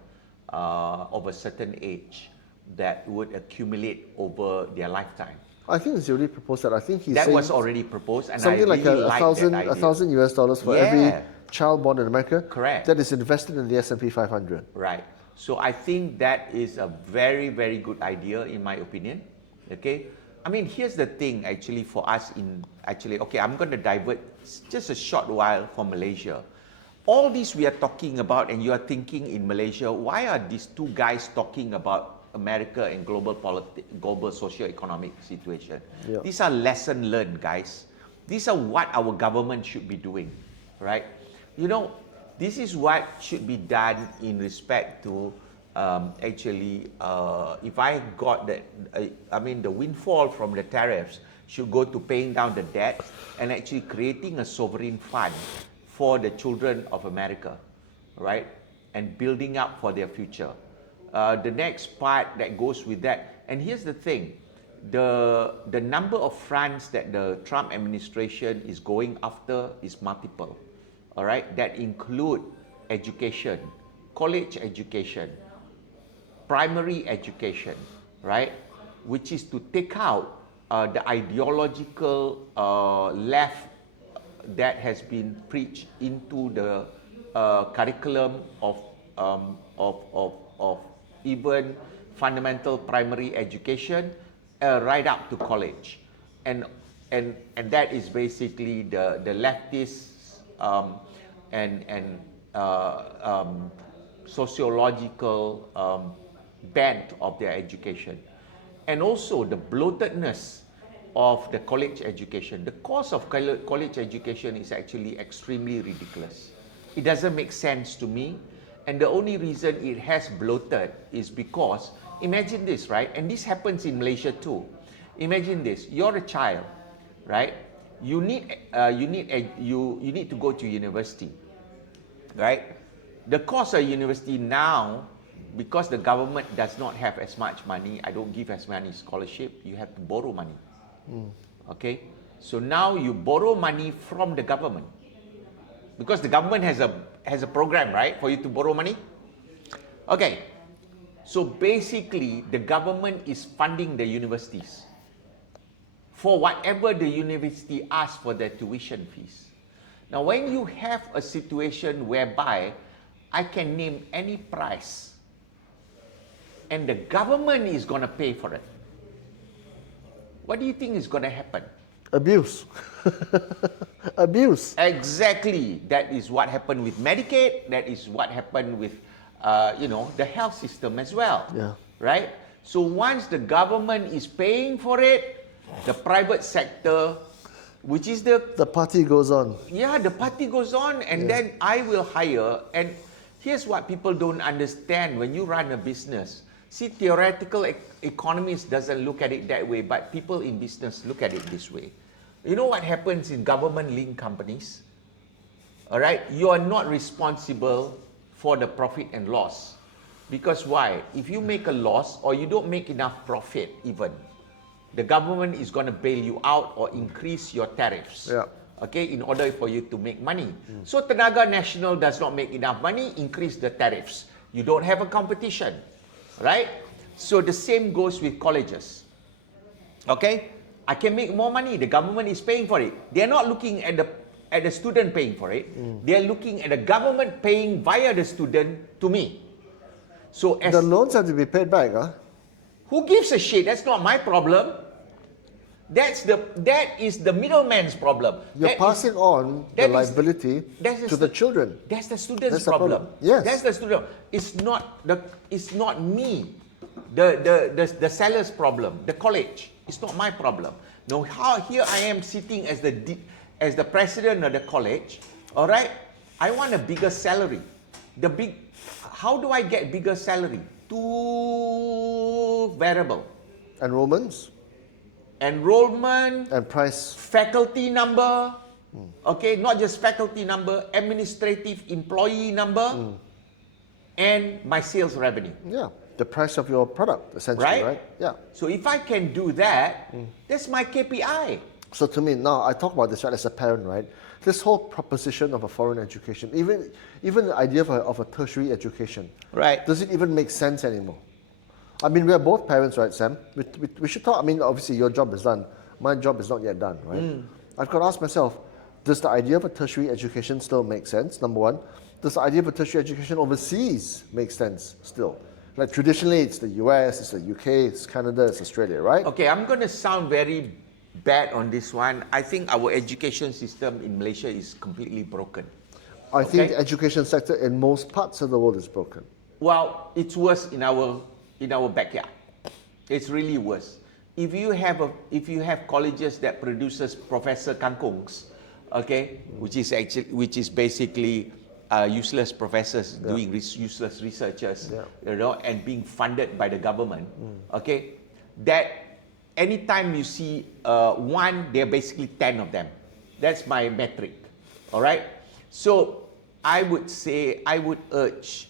of a certain age that would accumulate over their lifetime. I think he's already proposed that. I think he's That saying was already proposed, and something I like really like that idea. $1,000 US dollars for every child born in America. Correct. That is invested in the S&P 500. Right. So I think that is a very, very good idea in my opinion. Okay. I mean, here's the thing actually for us okay, I'm going to divert just a short while from Malaysia. All this we are talking about and you are thinking in Malaysia, why are these two guys talking about America and global socio-economic situation? Yeah. These are lesson learned, guys. These are what our government should be doing, right? You know, this is what should be done in respect to if I got the windfall from the tariffs should go to paying down the debt and actually creating a sovereign fund for the children of America, right? And building up for their future. The next part that goes with that, and here's the thing, the number of fronts that the Trump administration is going after is multiple. All right, that include education, college education, primary education, right? Which is to take out the ideological left that has been preached into the curriculum of of even fundamental primary education right up to college, and that is basically the leftists and sociological bent of their education, and also the bloatedness of the college education. The cost of college education is actually extremely ridiculous. It doesn't make sense to me, and the only reason it has bloated is because, imagine this, right? And this happens in Malaysia too. Imagine this: you're a child, right? You need to go to university, right? The cost of university now, because the government does not have as much money, I don't give as many scholarship, you have to borrow money. Okay, so now you borrow money from the government, because the government has a program, right, for you to borrow money. Okay, so basically the government is funding the universities for whatever the university asks for their tuition fees. Now, when you have a situation whereby I can name any price and the government is going to pay for it, what do you think is going to happen? Abuse. Abuse. Exactly. That is what happened with Medicaid. That is what happened with, the health system as well. Yeah. Right? So once the government is paying for it, the private sector, which is the party goes on. Yeah, the party goes on, and then I will hire. And here's what people don't understand when you run a business. See, theoretical economists doesn't look at it that way, but people in business look at it this way. You know what happens in government-linked companies? All right, you are not responsible for the profit and loss. Because why? If you make a loss or you don't make enough profit even, the government is going to bail you out or increase your tariffs. Yeah. Okay, in order for you to make money. So Tenaga Nasional does not make enough money, increase the tariffs. You don't have a competition, right? So the same goes with colleges. Okay, I can make more money. The government is paying for it. They are not looking at the student paying for it. They are looking at the government paying via the student to me. So as The loans have to be paid back, huh? who gives a shit? That's not my problem. That is the middleman's problem. You're passing on the liability to the children. That's the student's That's the problem. Yes. That's the student. It's not me. The seller's problem. The college. It's not my problem. Now here I am sitting as the president of the college. All right. I want a bigger salary. How do I get bigger salary? Two variable. Enrollment And price. faculty number, okay, not just faculty number, administrative employee number, and my sales revenue. Yeah, the price of your product, essentially, right? Yeah. So if I can do that, that's my KPI. So to me, now I talk about this, right, as a parent, right? This whole proposition of a foreign education, even the idea of a tertiary education, Right. does it even make sense anymore? I mean, we are both parents, right, Sam? We should talk. I mean, obviously, your job is done. My job is not yet done, right? I've got to ask myself, does the idea of a tertiary education still make sense, number one? Does the idea of a tertiary education overseas make sense still? Like, traditionally, it's the US, it's the UK, it's Canada, it's Australia, right? Okay, I'm going to sound very bad on this one. I think our education system in Malaysia is completely broken. I think the education sector in most parts of the world is broken. Well, it's worse in our backyard. It's really worse. If you have colleges that produces Professor Kangkongs, okay, which is basically useless professors doing useless researchers, and being funded by the government, okay, that anytime you see one, there are basically 10 of them. That's my metric. All right. So I would urge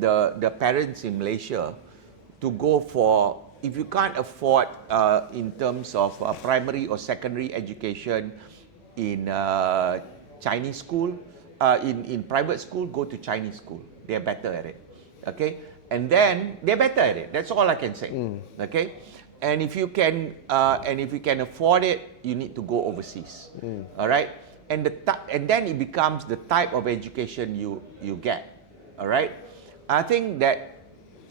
the parents in Malaysia to go for, if you can't afford in terms of primary or secondary education in Chinese school, in private school, go to Chinese school. They're better at it. Okay? And then they're better at it. That's all I can say. Okay? And if you can afford it, you need to go overseas. All right? And then it becomes the type of education you get. all right? I think that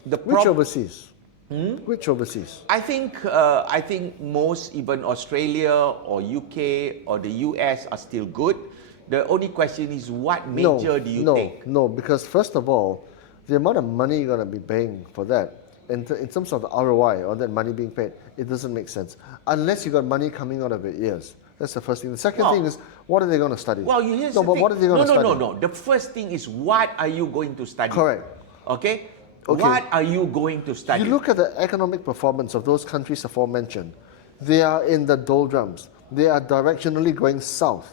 the Which overseas? Which overseas? I think most, even Australia or UK or the US, are still good. The only question is, what major do you take? No, because first of all, the amount of money you're going to be paying for that, in terms of the ROI on that money being paid, it doesn't make sense. Unless you got money coming out of your ears. That's the first thing. The second thing is, what are they going to study? Well, here's no, the but thing. what are they going to study? No. The first thing is, what are you going to study? Correct. Okay? Okay. What are you going to study? You look at the economic performance of those countries aforementioned. They are in the doldrums. They are directionally going south.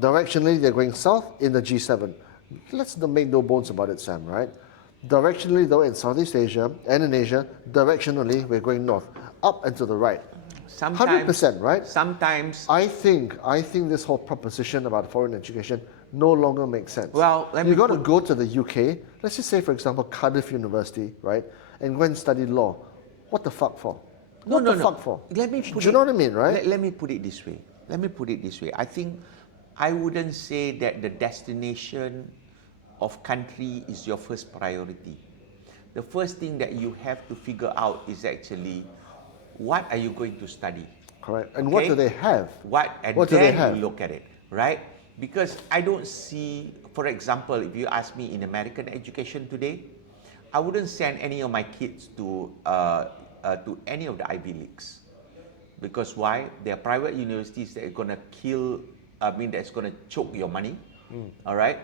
Directionally, they're going south in the G7. Let's not make no bones about it, Sam, right? Directionally, though, in Southeast Asia and in Asia, directionally, we're going north, up and to the right. Sometimes, 100%, right? Sometimes. I think this whole proposition about foreign education no longer makes sense. Well, you're going to go to the UK, let's just say, for example, Cardiff University, right, and go and study law. What the fuck for? What the fuck for? Let me put Do you know what I mean, right? Let me put it this way. I think I wouldn't say that the destination of country is your first priority. The first thing that you have to figure out is actually, what are you going to study? Correct. And what do they have? What do they have? You look at it, right? Because I don't see, for example, if you ask me in American education today, I wouldn't send any of my kids to any of the Ivy Leagues. Because why? They're private universities that are going to that's going to choke your money, all right?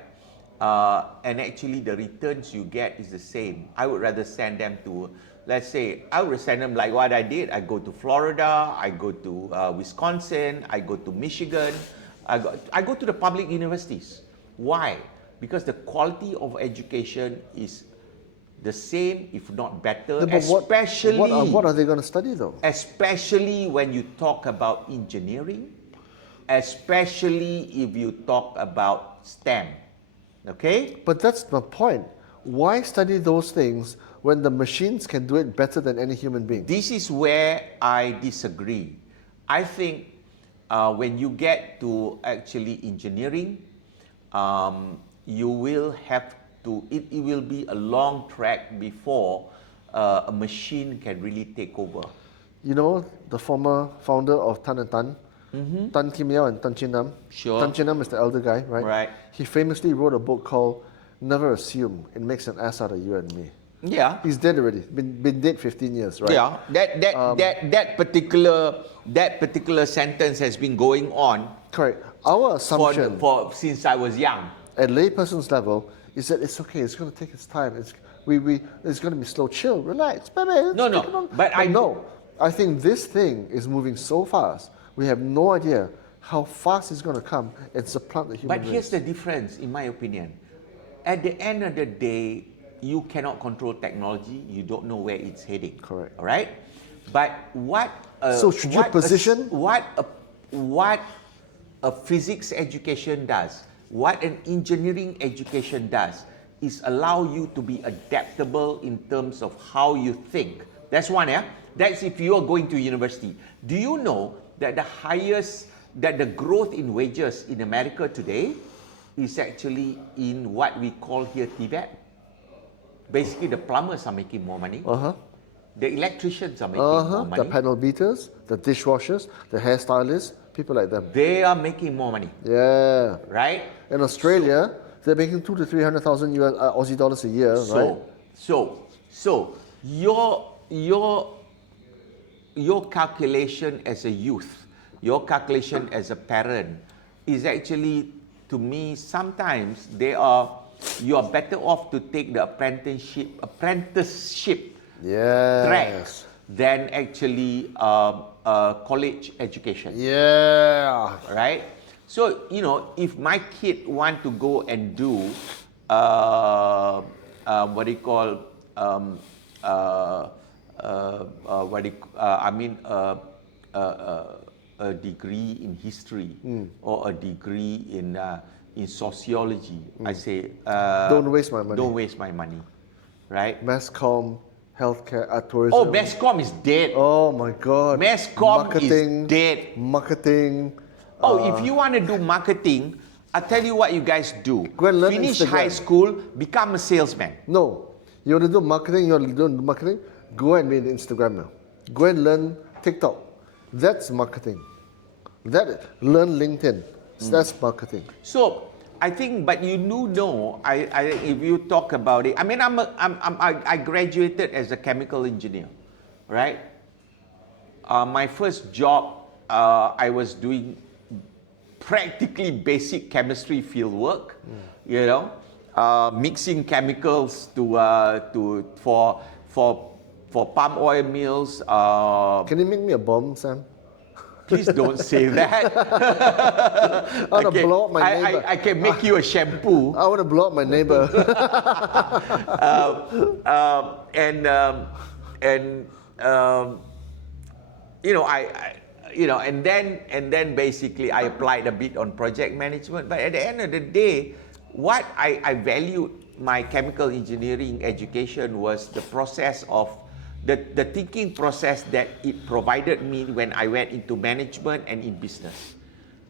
And actually the returns you get is the same. I would rather send them to, let's say, I would send them like what I did. I go to Florida, I go to Wisconsin, I go to Michigan, I go to the public universities. Why? Because the quality of education is the same, if not better, especially... What are they going to study though? Especially when you talk about engineering, especially if you talk about STEM. Okay? But that's my point. Why study those things when the machines can do it better than any human being? This is where I disagree. I think when you get to actually engineering, you will have to, it will be a long track before a machine can really take over. You know, the former founder of Tan and Tan, Tan Kim Yao and Tan Chin Nam. Sure. Tan Chin Nam is the elder guy, right? Right. He famously wrote a book called Never Assume It Makes an Ass Out of You and Me. Yeah. He's dead already. Been dead 15 years, right? Yeah. That particular sentence has been going on. Correct. Our assumption since I was young. At layperson's level is that it's okay. It's going to take its time. It's going to be slow. Chill, relax, baby. But I think this thing is moving so fast. We have no idea how fast it's going to come and supplant the human race. But here's the difference, in my opinion. At the end of the day, you cannot control technology. You don't know where it's heading. Correct. All right. But what a physics education does, what an engineering education does, is allow you to be adaptable in terms of how you think. That's one, yeah? That's if you are going to university. Do you know that the growth in wages in America today is actually in what we call here Tibet? Basically, the plumbers are making more money. The electricians are making more money. The panel beaters, the dishwashers, the hairstylists, people like them. They are making more money. Yeah. Right? In Australia, they're making 200,000 to 300,000 Aussie dollars a year, right? So your calculation as a youth, your calculation as a parent is actually, to me, sometimes you are better off to take the apprenticeship track than actually college education. Yeah. Right? So, if my kid want to go and do a degree in history or a degree in sociology, I say, don't waste my money. Don't waste my money, right? Mass comm, healthcare, tourism. Oh, mass comm is dead. Oh my God. Mass comm is dead. Marketing. Oh, if you want to do marketing, I'll tell you what you guys do. Go and learn Finish Instagram. high school, become a salesman. No. You want to do marketing, you want to do marketing, go and be an Instagrammer. Go and learn TikTok. That's marketing. Learn LinkedIn. That's marketing. So I think, but you do know, if you talk about it, I mean, I graduated as a chemical engineer, right? My first job, I was doing practically basic chemistry field work, you know, mixing chemicals for palm oil mills. Can you make me a bomb, Sam? Please don't say that. I want to blow up my neighbor. I can make you a shampoo. I want to blow up my neighbor. You know, and then basically I applied a bit on project management. But at the end of the day, what I valued my chemical engineering education was the process of the thinking process that it provided me when I went into management and in business.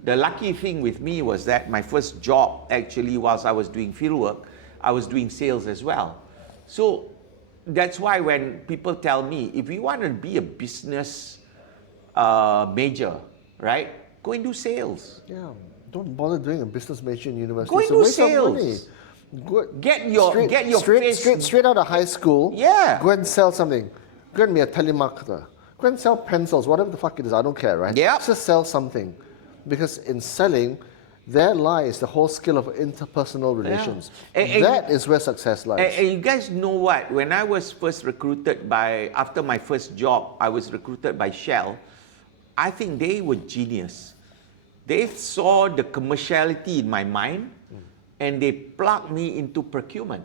The lucky thing with me was that my first job, actually, whilst I was doing fieldwork, I was doing sales as well. So that's why when people tell me, if you want to be a business major, right, go and do sales. Yeah, don't bother doing a business major in university. Go and do It's a waste of money. sales. Get your face. Straight out of high school. Yeah. Go and sell something. Go and be a telemarketer. Go and sell pencils, whatever the fuck it is. I don't care, right? Yeah. Just sell something, because in selling, there lies the whole skill of interpersonal relations. And that is where success lies. And you guys know what? When I was first recruited after my first job, I was recruited by Shell. I think they were genius. They saw the commerciality in my mind, and they plugged me into procurement,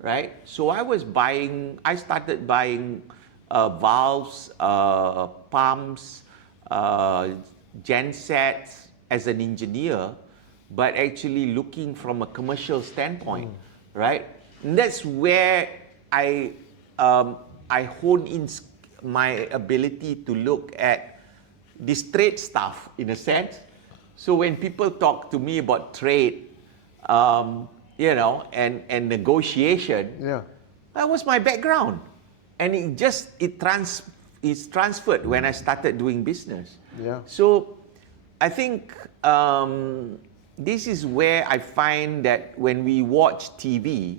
right? So I started buying valves, pumps, gensets as an engineer, but actually looking from a commercial standpoint, right? And that's where I hone in my ability to look at this trade stuff, in a sense. So when people talk to me about trade, you know, and negotiation, Yeah. that was my background. And it's transferred when I started doing business. Yeah. So I think this is where I find that when we watch TV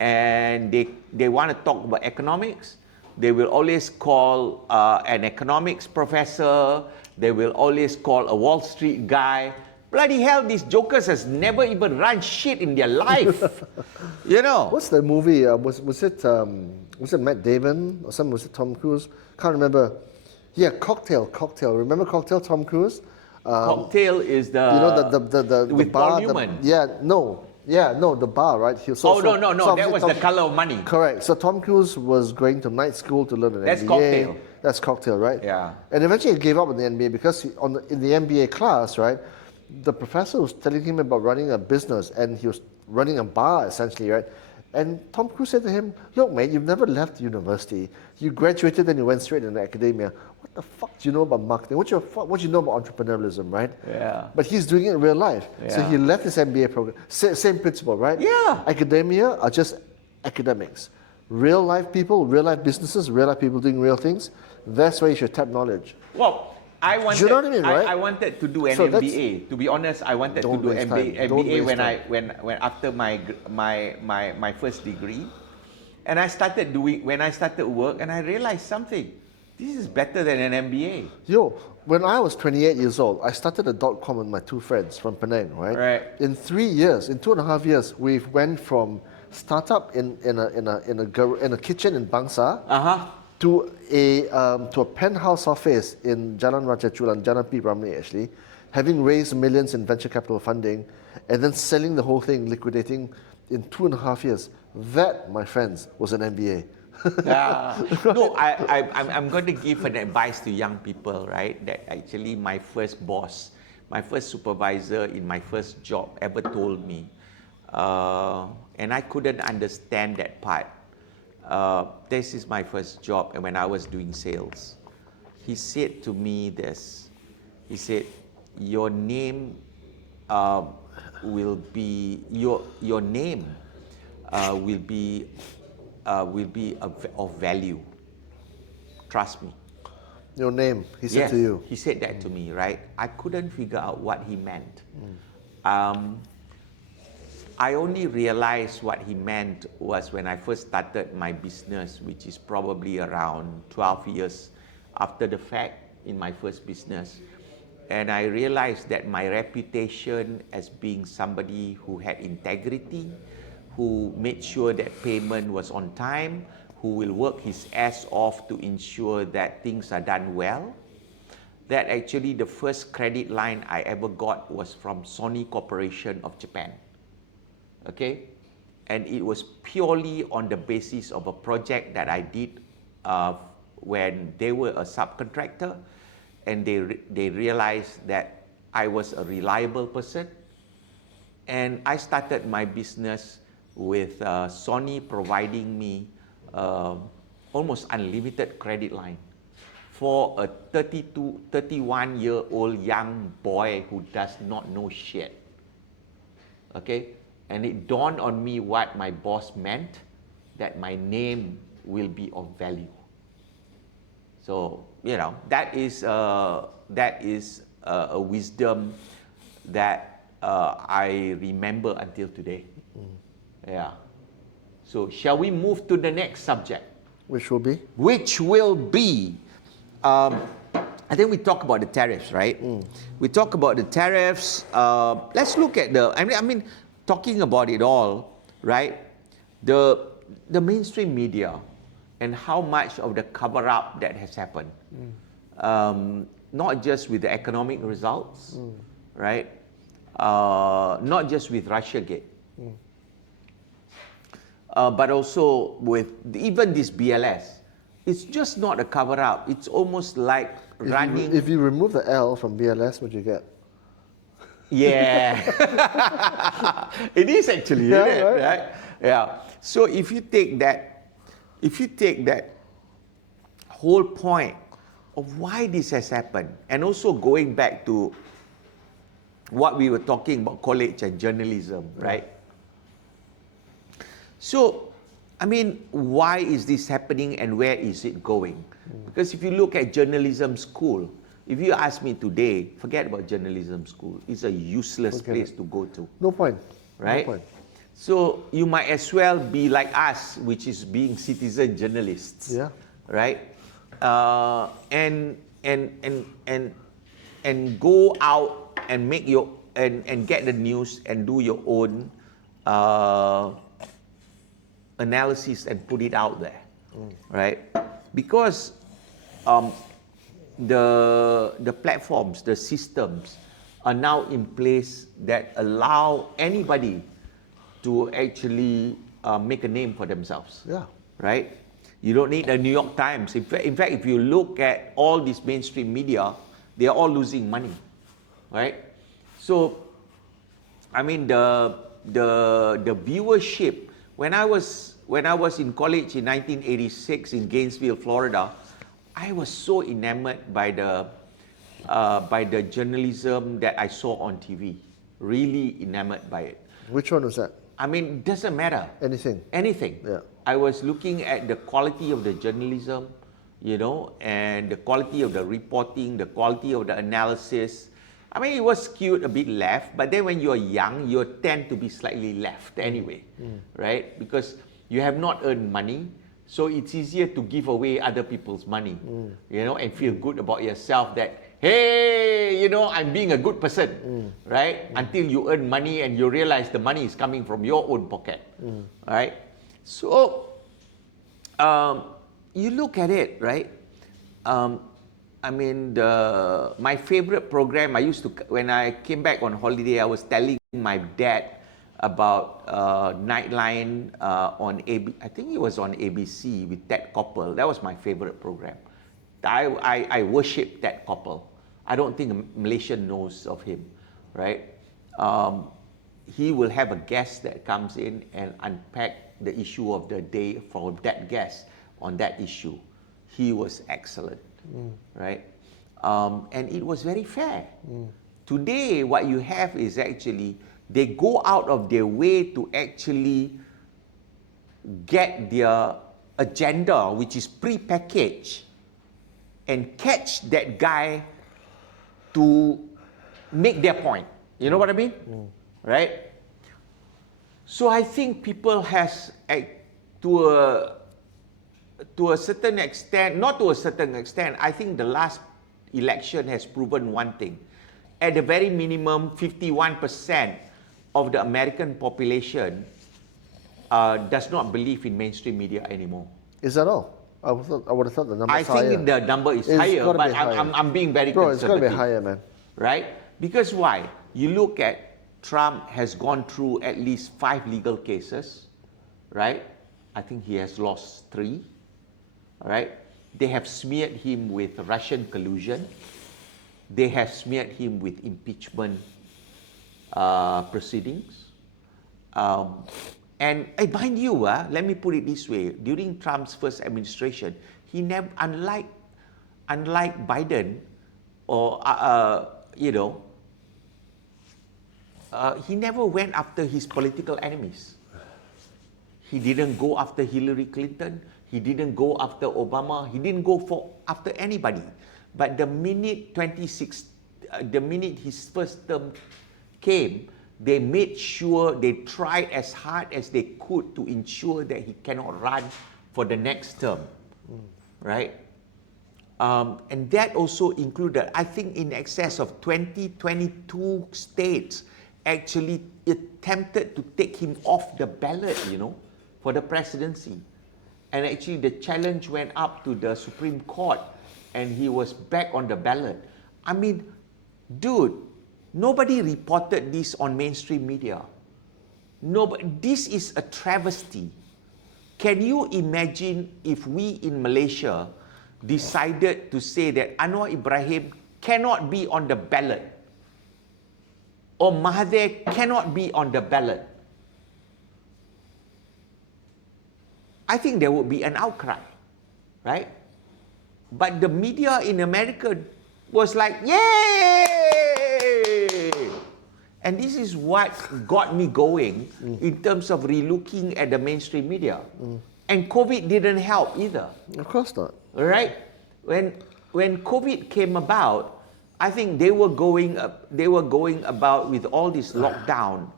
and they want to talk about economics, they will always call an economics professor, they will always call a Wall Street guy. Bloody hell, these jokers has never even run shit in their life. You know? What's the movie? Was it Matt Damon or something? Was it Tom Cruise? Can't remember. Yeah, Cocktail. Remember Cocktail? Tom Cruise. Cocktail is the You know the with bar. Paul Newman. The bar, right? No, that was The Color of Money. Correct. So Tom Cruise was going to night school to learn an That's MBA. Cocktail. That's Cocktail, right? Yeah. And eventually he gave up on the MBA because in the MBA class, right, the professor was telling him about running a business, and he was running a bar essentially, right? And Tom Cruise said to him, "Look, mate, you've never left university. You graduated and you went straight into academia. What the fuck do you know about marketing? What do you know about entrepreneurialism, right?" Yeah. But he's doing it in real life. So Yeah. he left his MBA program. Same principle, right? Yeah. Academia are just academics. Real life people, real life businesses, real life people doing real things. That's where you should tap knowledge. Well, I wanted, you know what I mean, right? I wanted to do an So MBA. To be honest, I wanted to Don't do waste time. MBA Don't waste when time. when after my first degree, and I started work, and I realized something. This is better than an MBA. Yo, when I was 28 years old, I started a .com with my two friends from Penang, right? Right. In 3 years, in 2.5 years, we went from startup in a kitchen in Bangsa to a penthouse office in Jalan Raja Chulan, Jalan P. Ramlee actually, having raised millions in venture capital funding, and then selling the whole thing, liquidating in 2.5 years. That, my friends, was an MBA. No, I'm going to give an advice to young people, right? That actually my first boss, my first supervisor in my first job ever told me, and I couldn't understand that part. This is my first job, and when I was doing sales, he said to me this. He said, "Your name will be your name will be of value. Trust me. Your name, he said Yes, to you. he said that to me, right? I couldn't figure out what he meant. I only realized what he meant was when I first started my business, which is probably around 12 years after the fact in my first business. And I realized that my reputation as being somebody who had integrity, who made sure that payment was on time, who will work his ass off to ensure that things are done well, that actually the first credit line I ever got was from Sony Corporation of Japan. Okay? And it was purely on the basis of a project that I did when they were a subcontractor, and they realized that I was a reliable person. And I started my business with Sony providing me almost unlimited credit line for a 31-year-old young boy who does not know shit. Okay? And it dawned on me what my boss meant, that my name will be of value. So, you know, that is a wisdom that I remember until today. Yeah. So, shall we move to the next subject? Which will be? Which will be, I think we talk about the tariffs, right? We talk about the tariffs. Let's look at I mean, talking about it all, right? The mainstream media and how much of the cover-up that has happened. Not just with the economic results, right? Not just with Russiagate, but also with even this BLS. It's just not a cover-up. It's almost like running. If you remove the L from BLS, what do you get? Yeah. It is actually, Yeah, isn't it? right. Right? Yeah. So if you take that whole point of why this has happened, and also going back to what we were talking about college and journalism, right? So, I mean, why is this happening and where is it going? Because if you look at journalism school, if you ask me today, forget about journalism school. It's a useless place to go to. No point. Right? No point. So you might as well be like us, which is being citizen journalists. Yeah. Right? And go out and make your and get the news and do your own analysis and put it out there. Right? Because the platforms, the systems are now in place that allow anybody to actually make a name for themselves. Yeah. Right? You don't need the New York Times. In fact, if you look at all this mainstream media, they are all losing money. Right? So, I mean, the viewership, when I was in college in 1986 in Gainesville, Florida, I was so enamored by the journalism that I saw on TV. Really enamored by it. Which one was that? I mean, it doesn't matter. Anything. Anything. Yeah. I was looking at the quality of the journalism, you know, and the quality of the reporting, the quality of the analysis. I mean, it was skewed a bit left, but then when you're young, you tend to be slightly left anyway, right? Because you have not earned money, so it's easier to give away other people's money, you know, and feel good about yourself that, hey, you know, I'm being a good person, right? Until you earn money and you realize the money is coming from your own pocket, right? So, you look at it, right? I mean, my favorite program, when I came back on holiday, I was telling my dad about Nightline on I think it was on ABC with Ted Koppel. That was my favorite program. I worship Ted Koppel. I don't think a Malaysian knows of him, right? He will have a guest that comes in and unpack the issue of the day for that guest on that issue. He was excellent, right? And it was very fair. Today, what you have is actually they go out of their way to actually get their agenda, which is pre-packaged, and catch that guy to make their point. You know what I mean? Right? So I think people has, to a certain extent, not to a certain extent, I think the last election has proven one thing. At the very minimum, 51% of the American population does not believe in mainstream media anymore. Is that all? I would have thought the number is higher. I think the number is higher, but I'm being very conservative. It's got to be higher, man. Right? Because why? You look at Trump has gone through at least 5 legal cases, right? I think he has lost 3, right? They have smeared him with Russian collusion. They have smeared him with impeachment proceedings. And mind you, let me put it this way: during Trump's first administration, he never, unlike Biden, or he never went after his political enemies. He didn't go after Hillary Clinton. He didn't go after Obama. He didn't go after anybody. But the minute his first term came, they made sure they tried as hard as they could to ensure that he cannot run for the next term, right? And that also included, I think, in excess of 22 states actually attempted to take him off the ballot, for the presidency. And actually the challenge went up to the Supreme Court and he was back on the ballot. I mean, dude, nobody reported this on mainstream media. This is a travesty. Can you imagine if we in Malaysia decided to say that Anwar Ibrahim cannot be on the ballot, or Mahathir cannot be on the ballot? I think there would be an outcry, right? But the media in America was like, yay! And this is what got me going in terms of relooking at the mainstream media. And COVID didn't help either. Of course not. Right? When COVID came about, I think they were going about with all this lockdown.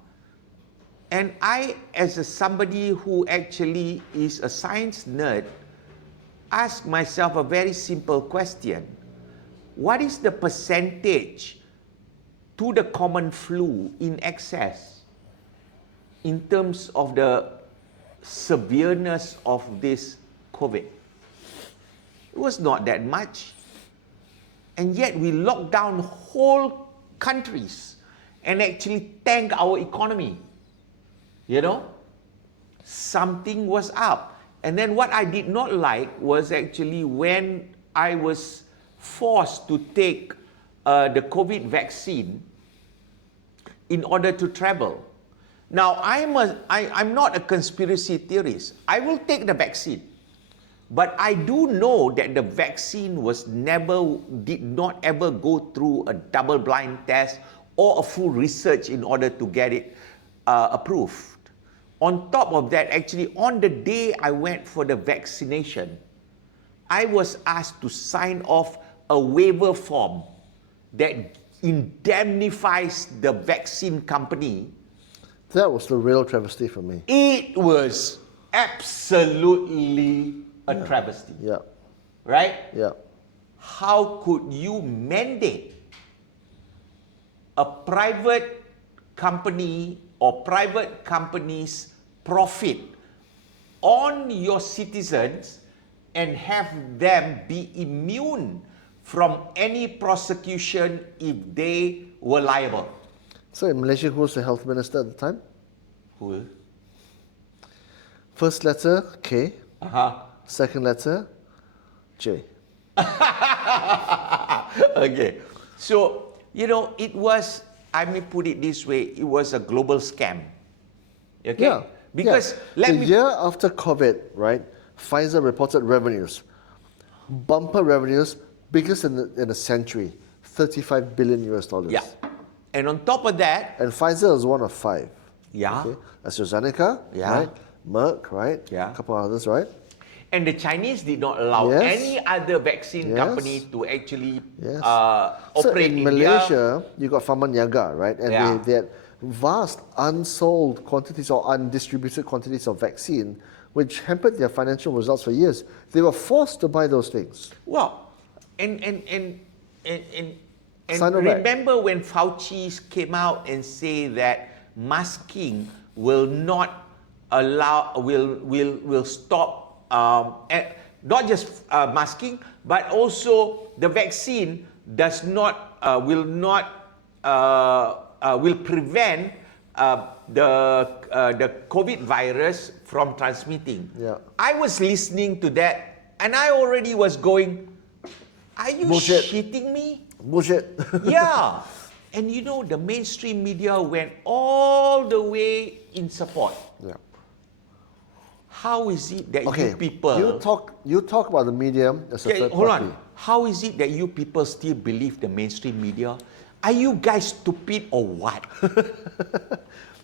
And I, as somebody who actually is a science nerd, ask myself a very simple question. What is the percentage to the common flu in excess in terms of the severeness of this COVID? It was not that much. And yet we locked down whole countries and actually tanked our economy. Something was up. And then what I did not like was actually when I was forced to take the COVID vaccine in order to travel. Now, I'm not a conspiracy theorist. I will take the vaccine. But I do know that the vaccine did not ever go through a double-blind test or a full research in order to get it approved. On top of that, actually, on the day I went for the vaccination, I was asked to sign off a waiver form that indemnifies the vaccine company. That was the real travesty for me. It was absolutely a travesty. Yeah. Right? Yeah. How could you mandate a private company or private companies' profit on your citizens and have them be immune from any prosecution if they were liable? So in Malaysia, who was the health minister at the time? Who? First letter, K. Uh-huh. Second letter, J. Okay. So, it was, I may put it this way, it was a global scam. Okay? Yeah. Because the year after COVID, right, Pfizer reported revenues, bumper revenues, biggest in a century, $35 billion. Yeah. And on top of that, And Pfizer is one of 5. yeah, Okay? AstraZeneca, Yeah. right? Merck, right? Yeah. A couple others, right? and the Chinese did not allow Yes. any other vaccine Yes. company to actually Yes. So operate in India. Malaysia, you got Famanyaga, right? And Yeah. they had vast unsold quantities or undistributed quantities of vaccine, which hampered their financial results for years. They were forced to buy those things. Well, and Sinovac. remember when Fauci came out and say that masking will not allow will stop not just masking, but also the vaccine does not will prevent the COVID virus from transmitting. Yeah. I was listening to that and I already was going, are you Bullshit. shitting me? Bullshit. Yeah. And you know, the mainstream media went all the way in support. Yeah. How is it that Okay. you people... You talk about the media as a Okay, third hold party. on. How is it that you people still believe the mainstream media? Are you guys stupid or what?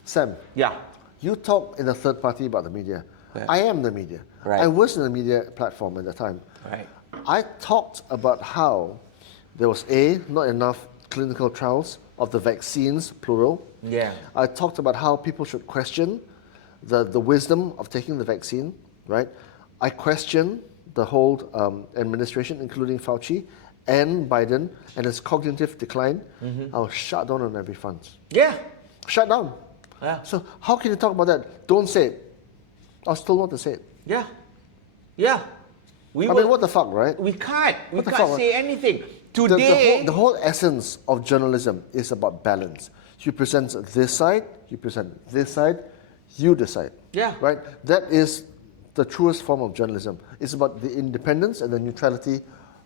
Sam, Yeah. you talk in a third party about the media. Yeah. I am the media. Right. I was in the media platform at the time. Right. I talked about how there was not enough clinical trials of the vaccines, plural. Yeah. I talked about how people should question the wisdom of taking the vaccine, right? I questioned the whole administration, including Fauci and Biden, and its cognitive decline. I was shut down on every front. Yeah. Shut down. Yeah. So how can you talk about that? Don't say it. I was told not to say it. Yeah. Yeah. I mean, what the fuck, right? We can't. We What the can't fuck, say anything. The Today... the whole essence of journalism is about balance. You present this side, you present this side, you decide. Yeah. Right? That is the truest form of journalism. It's about the independence and the neutrality,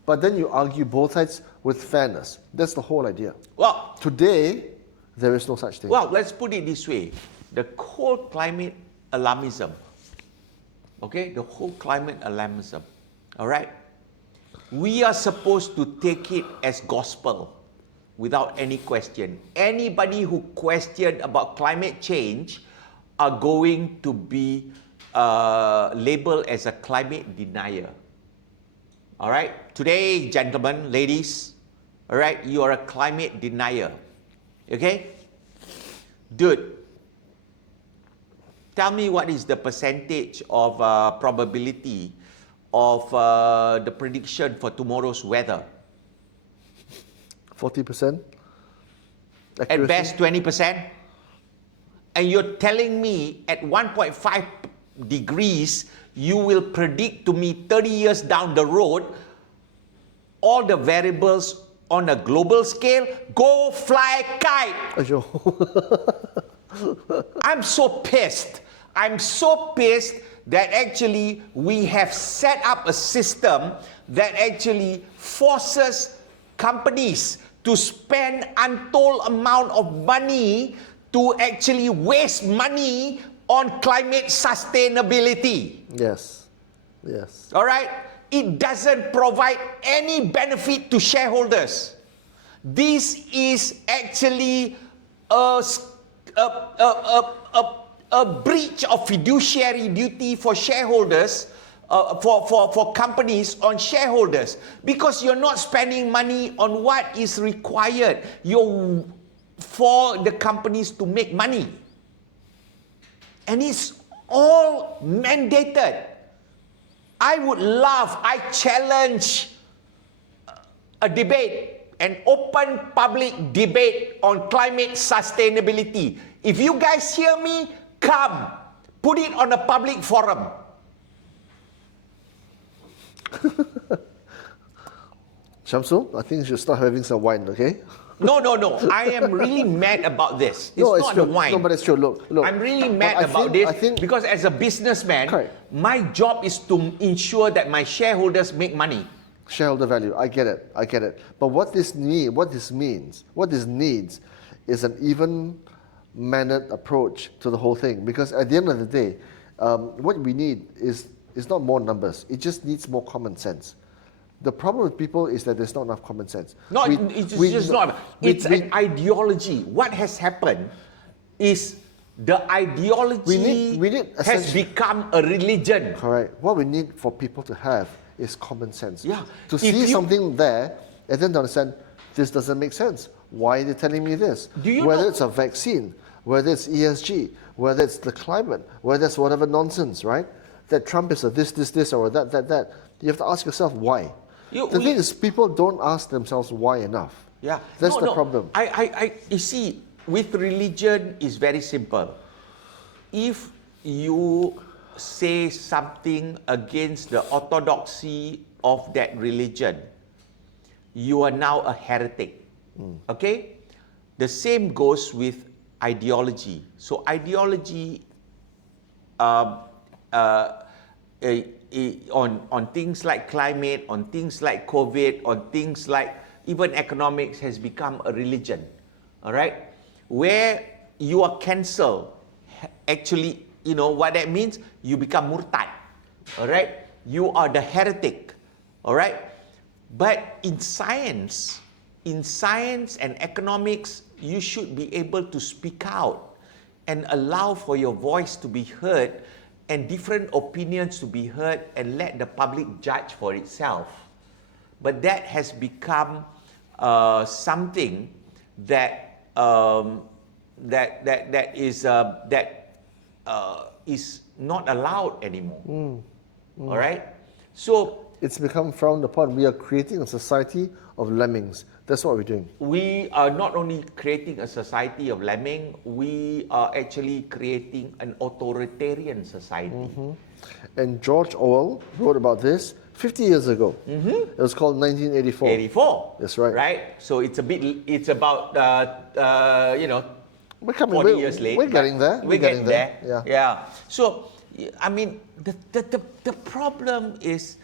but then you argue both sides with fairness. That's the whole idea. Well, Today, there is no such thing. Well, let's put it this way. The whole climate alarmism, okay? The whole climate alarmism, all right? We are supposed to take it as gospel without any question. Anybody who question about climate change are going to be labeled as a climate denier. All right? Today, gentlemen, ladies, all right, you are a climate denier. Okay? Dude, tell me what is the percentage of probability of the prediction for tomorrow's weather? 40%? At best 20%? And you're telling me at 1.5 degrees, you will predict to me 30 years down the road all the variables on a global scale? Go fly a kite! Aiyo. I'm so pissed. I'm so pissed that actually we have set up a system that actually forces companies to spend untold amount of money to actually waste money on climate sustainability. Yes. Yes. All right? It doesn't provide any benefit to shareholders. This is actually a breach of fiduciary duty for shareholders, for companies on shareholders, because you're not spending money on what is required for the companies to make money. And it's all mandated. I challenge a debate, an open public debate on climate sustainability. If you guys hear me, come, put it on a public forum. Shamsul, I think you should start having some wine, okay? No. I am really mad about this. It's not true. the wine. No, but it's true. Look. I'm really mad about this because as a businessman, Correct. my job is to ensure that my shareholders make money. Shareholder value. I get it. But what this needs is an even-mannered approach to the whole thing. Because at the end of the day, what we need is not more numbers. It just needs more common sense. The problem with people is that there's not enough common sense. No, it's just not. It's an ideology. What has happened is the ideology we need has become a religion. Correct. What we need for people to have is common sense. Yeah. To see something there and then to understand this doesn't make sense. Why are they telling me this? Whether it's a vaccine, whether it's ESG, whether it's the climate, whether it's whatever nonsense, right? That Trump is a this, or that. You have to ask yourself why. The thing is, people don't ask themselves why enough. Yeah. That's the problem. You see, with religion, it's very simple. If you say something against the orthodoxy of that religion, you are now a heretic. Okay? The same goes with ideology. So ideology on things like climate, on things like COVID, on things like even economics has become a religion. All right? Where you are cancelled, actually, you know what that means? You become murtad. All right? You are the heretic. All right? But in science and economics, you should be able to speak out and allow for your voice to be heard and different opinions to be heard and let the public judge for itself. But that has become something that is not allowed anymore. All right? So it's become frowned upon. We are creating a society of lemmings. That's what we're doing. We are not only creating a society of lemming, we are actually creating an authoritarian society. And George Orwell wrote about this 50 years ago. It was called 1984. 84. That's right. Right? So it's about, 40 years late. We're getting there. We're getting there. Yeah. Yeah. So, I mean, the problem is,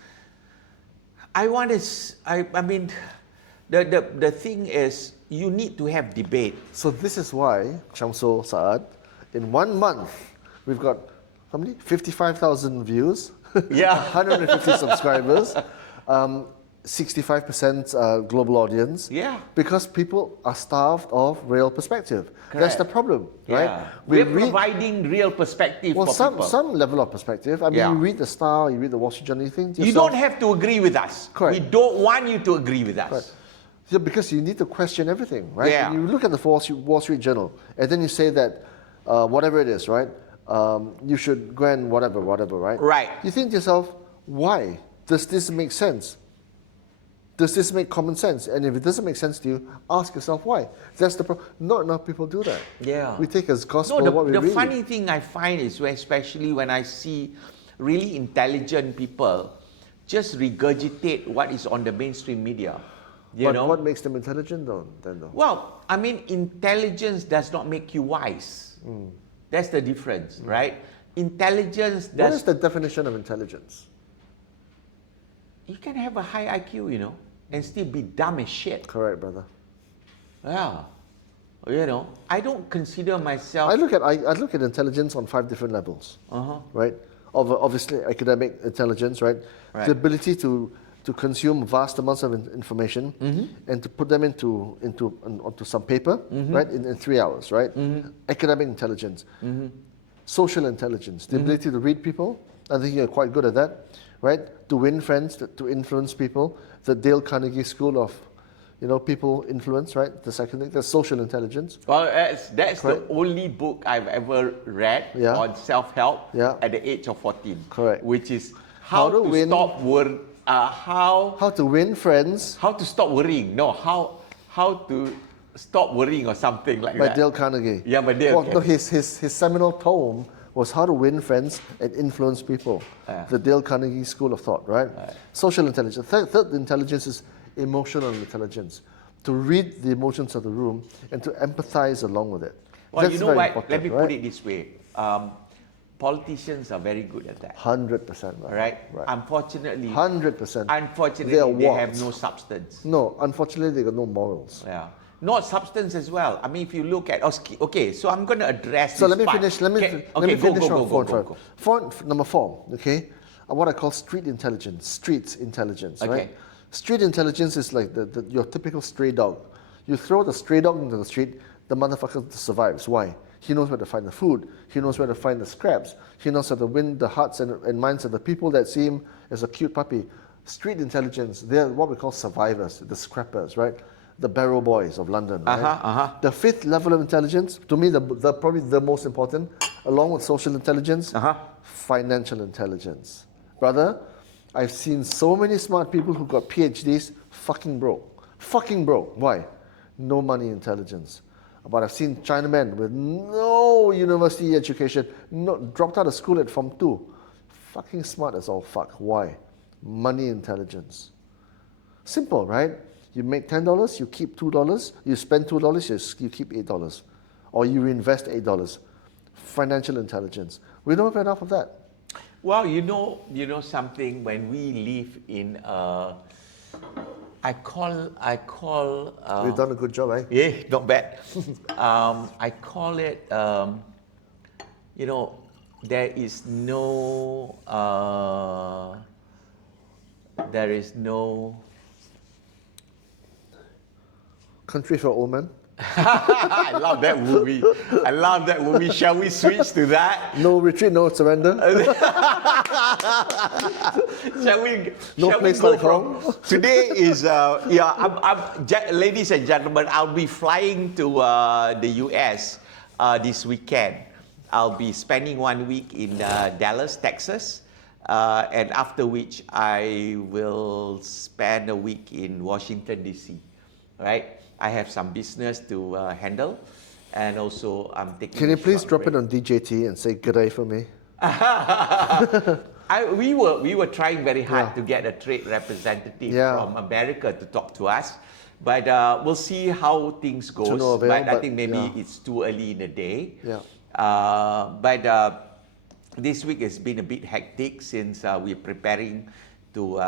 the thing is, you need to have debate. So this is why, Shamsul Saad, in 1 month, we've got, how many? 55,000 views. Yeah. 150 subscribers. 65% global audience. Yeah. Because people are starved of real perspective. Correct. That's the problem, right? Yeah. We're providing real perspective for people. Some level of perspective. I mean, you read the Star, you read the Wall Street Journal, you think to you yourself, don't have to agree with us. Correct. We don't want you to agree with us. Correct. Yeah, because you need to question everything, right? Yeah. You look at the Wall Street Journal, and then you say that whatever it is, right? You should go and whatever, right? Right. You think to yourself, why? Does this make sense? Does this make common sense? And if it doesn't make sense to you, ask yourself why. That's the problem. Not enough people do that. Yeah. We take as gospel No, what we read. the funny thing I find is, especially when I see really intelligent people just regurgitate what is on the mainstream media. You know? What makes them intelligent though? Well, I mean, intelligence does not make you wise. That's the difference, right? Intelligence does... What is the definition of intelligence? You can have a high IQ, you know, and still be dumb as shit. Correct, brother. Yeah. You know, I don't consider myself... I look at intelligence on 5 different levels, right? Obviously, academic intelligence, right? The ability to consume vast amounts of information and to put them onto some paper, right? In 3 hours, right? Academic intelligence, social intelligence, the ability to read people. I think you're quite good at that, right? To win friends, to influence people. The Dale Carnegie School of, people influence, right? The second thing, that's social intelligence. Well, that's the only book I've ever read on self-help at the age of 14. Correct. Which is how to stop worrying. How to win friends. How to stop worrying. No, how to stop worrying or something like that. By Dale Carnegie. Yeah, by Dale. No, his seminal tome was How to Win Friends and Influence People. The Dale Carnegie School of Thought, right? Social intelligence. Third intelligence is emotional intelligence. To read the emotions of the room and to empathize along with it. Well, That's you know what? important, Let me put it this way. Politicians are very good at that. 100%. Right? Unfortunately, 100%. Unfortunately, they have no substance. No, unfortunately, they got no morals. Yeah. Not substance as well. I mean, if you look at... Okay, so I'm going to address so this let me part. finish. Let me finish on phone. Number 4, okay? What I call street intelligence, right? Street intelligence is like your typical stray dog. You throw the stray dog into the street, the motherfucker survives. Why? He knows where to find the food. He knows where to find the scraps. He knows how to win the hearts and minds of the people that see him as a cute puppy. Street intelligence, they're what we call survivors, the scrappers, right? The barrel boys of London, right? The fifth level of intelligence, to me, the probably the most important, along with social intelligence, financial intelligence. Brother, I've seen so many smart people who got PhDs fucking broke. Fucking broke. Why? No money intelligence. But I've seen Chinamen with no university education, dropped out of school at Form 2. Fucking smart as all fuck. Why? Money intelligence. Simple, right? You make $10, you keep $2. You spend $2, you keep $8. Or you reinvest $8. Financial intelligence. We don't have enough of that. Well, you know something. When we live in, I call. We've done a good job, eh? Yeah, not bad. I call it. There is no. Country for Old Men. I love that movie. Shall we switch to that? No retreat, no surrender. Shall we No place go like from home. today is ladies and gentlemen, I'll be flying to the US this weekend. I'll be spending 1 week in Dallas, Texas, and after which I will spend a week in Washington DC. Right? I have some business to handle, and also I'm taking. Can you please drop it on DJT and say good day for me? We were trying very hard to get a trade representative from America to talk to us, but we'll see how things goes. But I think maybe it's too early in the day. Yeah. But this week has been a bit hectic since we're preparing to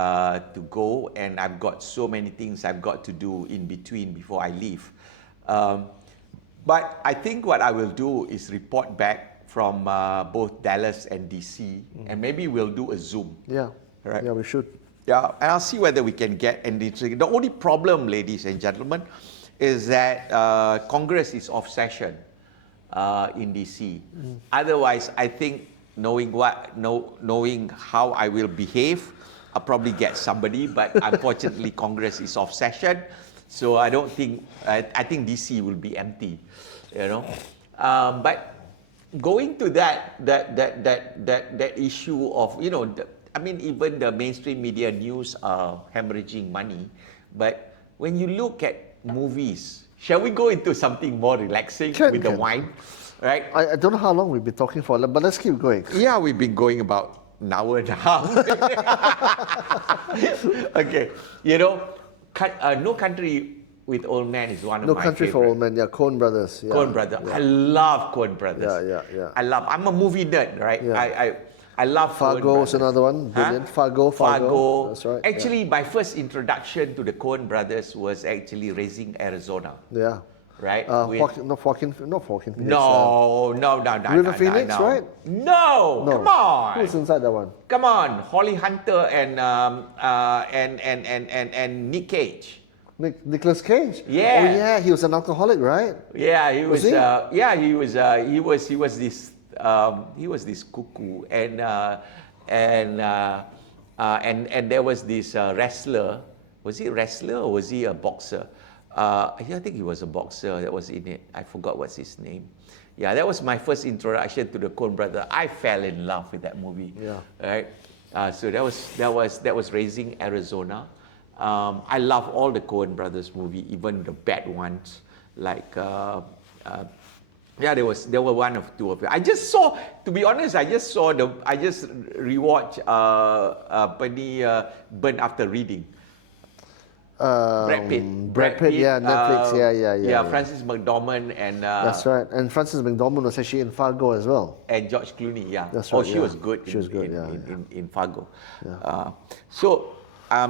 go, and I've got so many things I've got to do in between before I leave. But I think what I will do is report back from both Dallas and DC, and maybe we'll do a Zoom. Yeah. Right? Yeah, we should. Yeah, and I'll see whether we can get anything. The only problem, ladies and gentlemen, is that Congress is off session in DC. Otherwise, I think knowing how I will behave, I'll probably get somebody, but unfortunately Congress is off session, so I don't think, I think DC will be empty, But going to that issue of, even the mainstream media news are hemorrhaging money, but when you look at movies, shall we go into something more relaxing with the wine, right? I don't know how long we've been talking for, but let's keep going. Yeah, we've been going about an hour and a half. Okay, No Country with Old Men is one of my favorite. No Country for Old Men, Coen Brothers. Yeah. Coen Brothers. Yeah. I love Coen Brothers. Yeah. I'm a movie nerd, right? Yeah. I love Fargo is another one. Brilliant. Fargo. That's right. Actually, my first introduction to the Coen Brothers was actually Raising Arizona. Yeah. Right? Not Joaquin Phoenix. No. River Phoenix, right? No, come on. Who's inside that one? Come on, Holly Hunter and Nick Cage. Nicolas Cage. Yeah. Oh yeah, he was an alcoholic, right? Yeah, he was. Was he? He was this. He was this cuckoo, and there was this wrestler. Was he a wrestler or was he a boxer? I think he was a boxer that was in it. I forgot what's his name. Yeah, that was my first introduction to the Coen Brothers. I fell in love with that movie. Yeah. Right. So that was Raising Arizona. I love all the Coen Brothers movie, even the bad ones. Like there were one of two of them. I just rewatched Burn After Reading. Brad Pitt, yeah, Netflix, yeah. Frances McDormand and that's right. And Frances McDormand was actually in Fargo as well. And George Clooney, yeah. That's right. She was good. She was good, in Fargo. Yeah. So I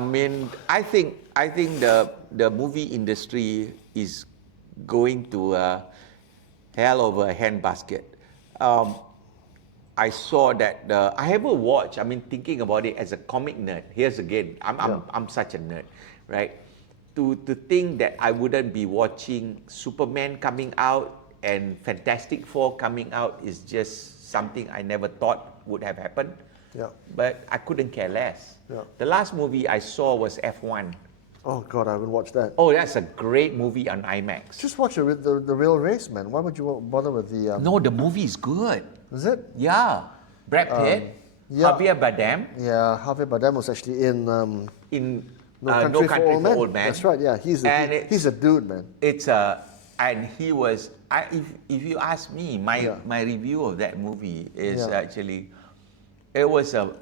think the movie industry is going to hell of a handbasket. I saw that I haven't watched. I mean, thinking about it as a comic nerd. Here's again, I'm such a nerd, right? To think that I wouldn't be watching Superman coming out and Fantastic Four coming out is just something I never thought would have happened. Yeah. But I couldn't care less. Yeah. The last movie I saw was F1. Oh God, I haven't watched that. Oh, that's a great movie on IMAX. Just watch the real race, man. Why would you bother with the? No, the movie is good. Is it? Yeah. Brad Pitt, yeah. Javier Bardem. Yeah, Javier Bardem was actually in No Country for Old Men. That's right. Yeah, he's a dude, man. And he was. If you ask me, my review of that movie is actually, it was a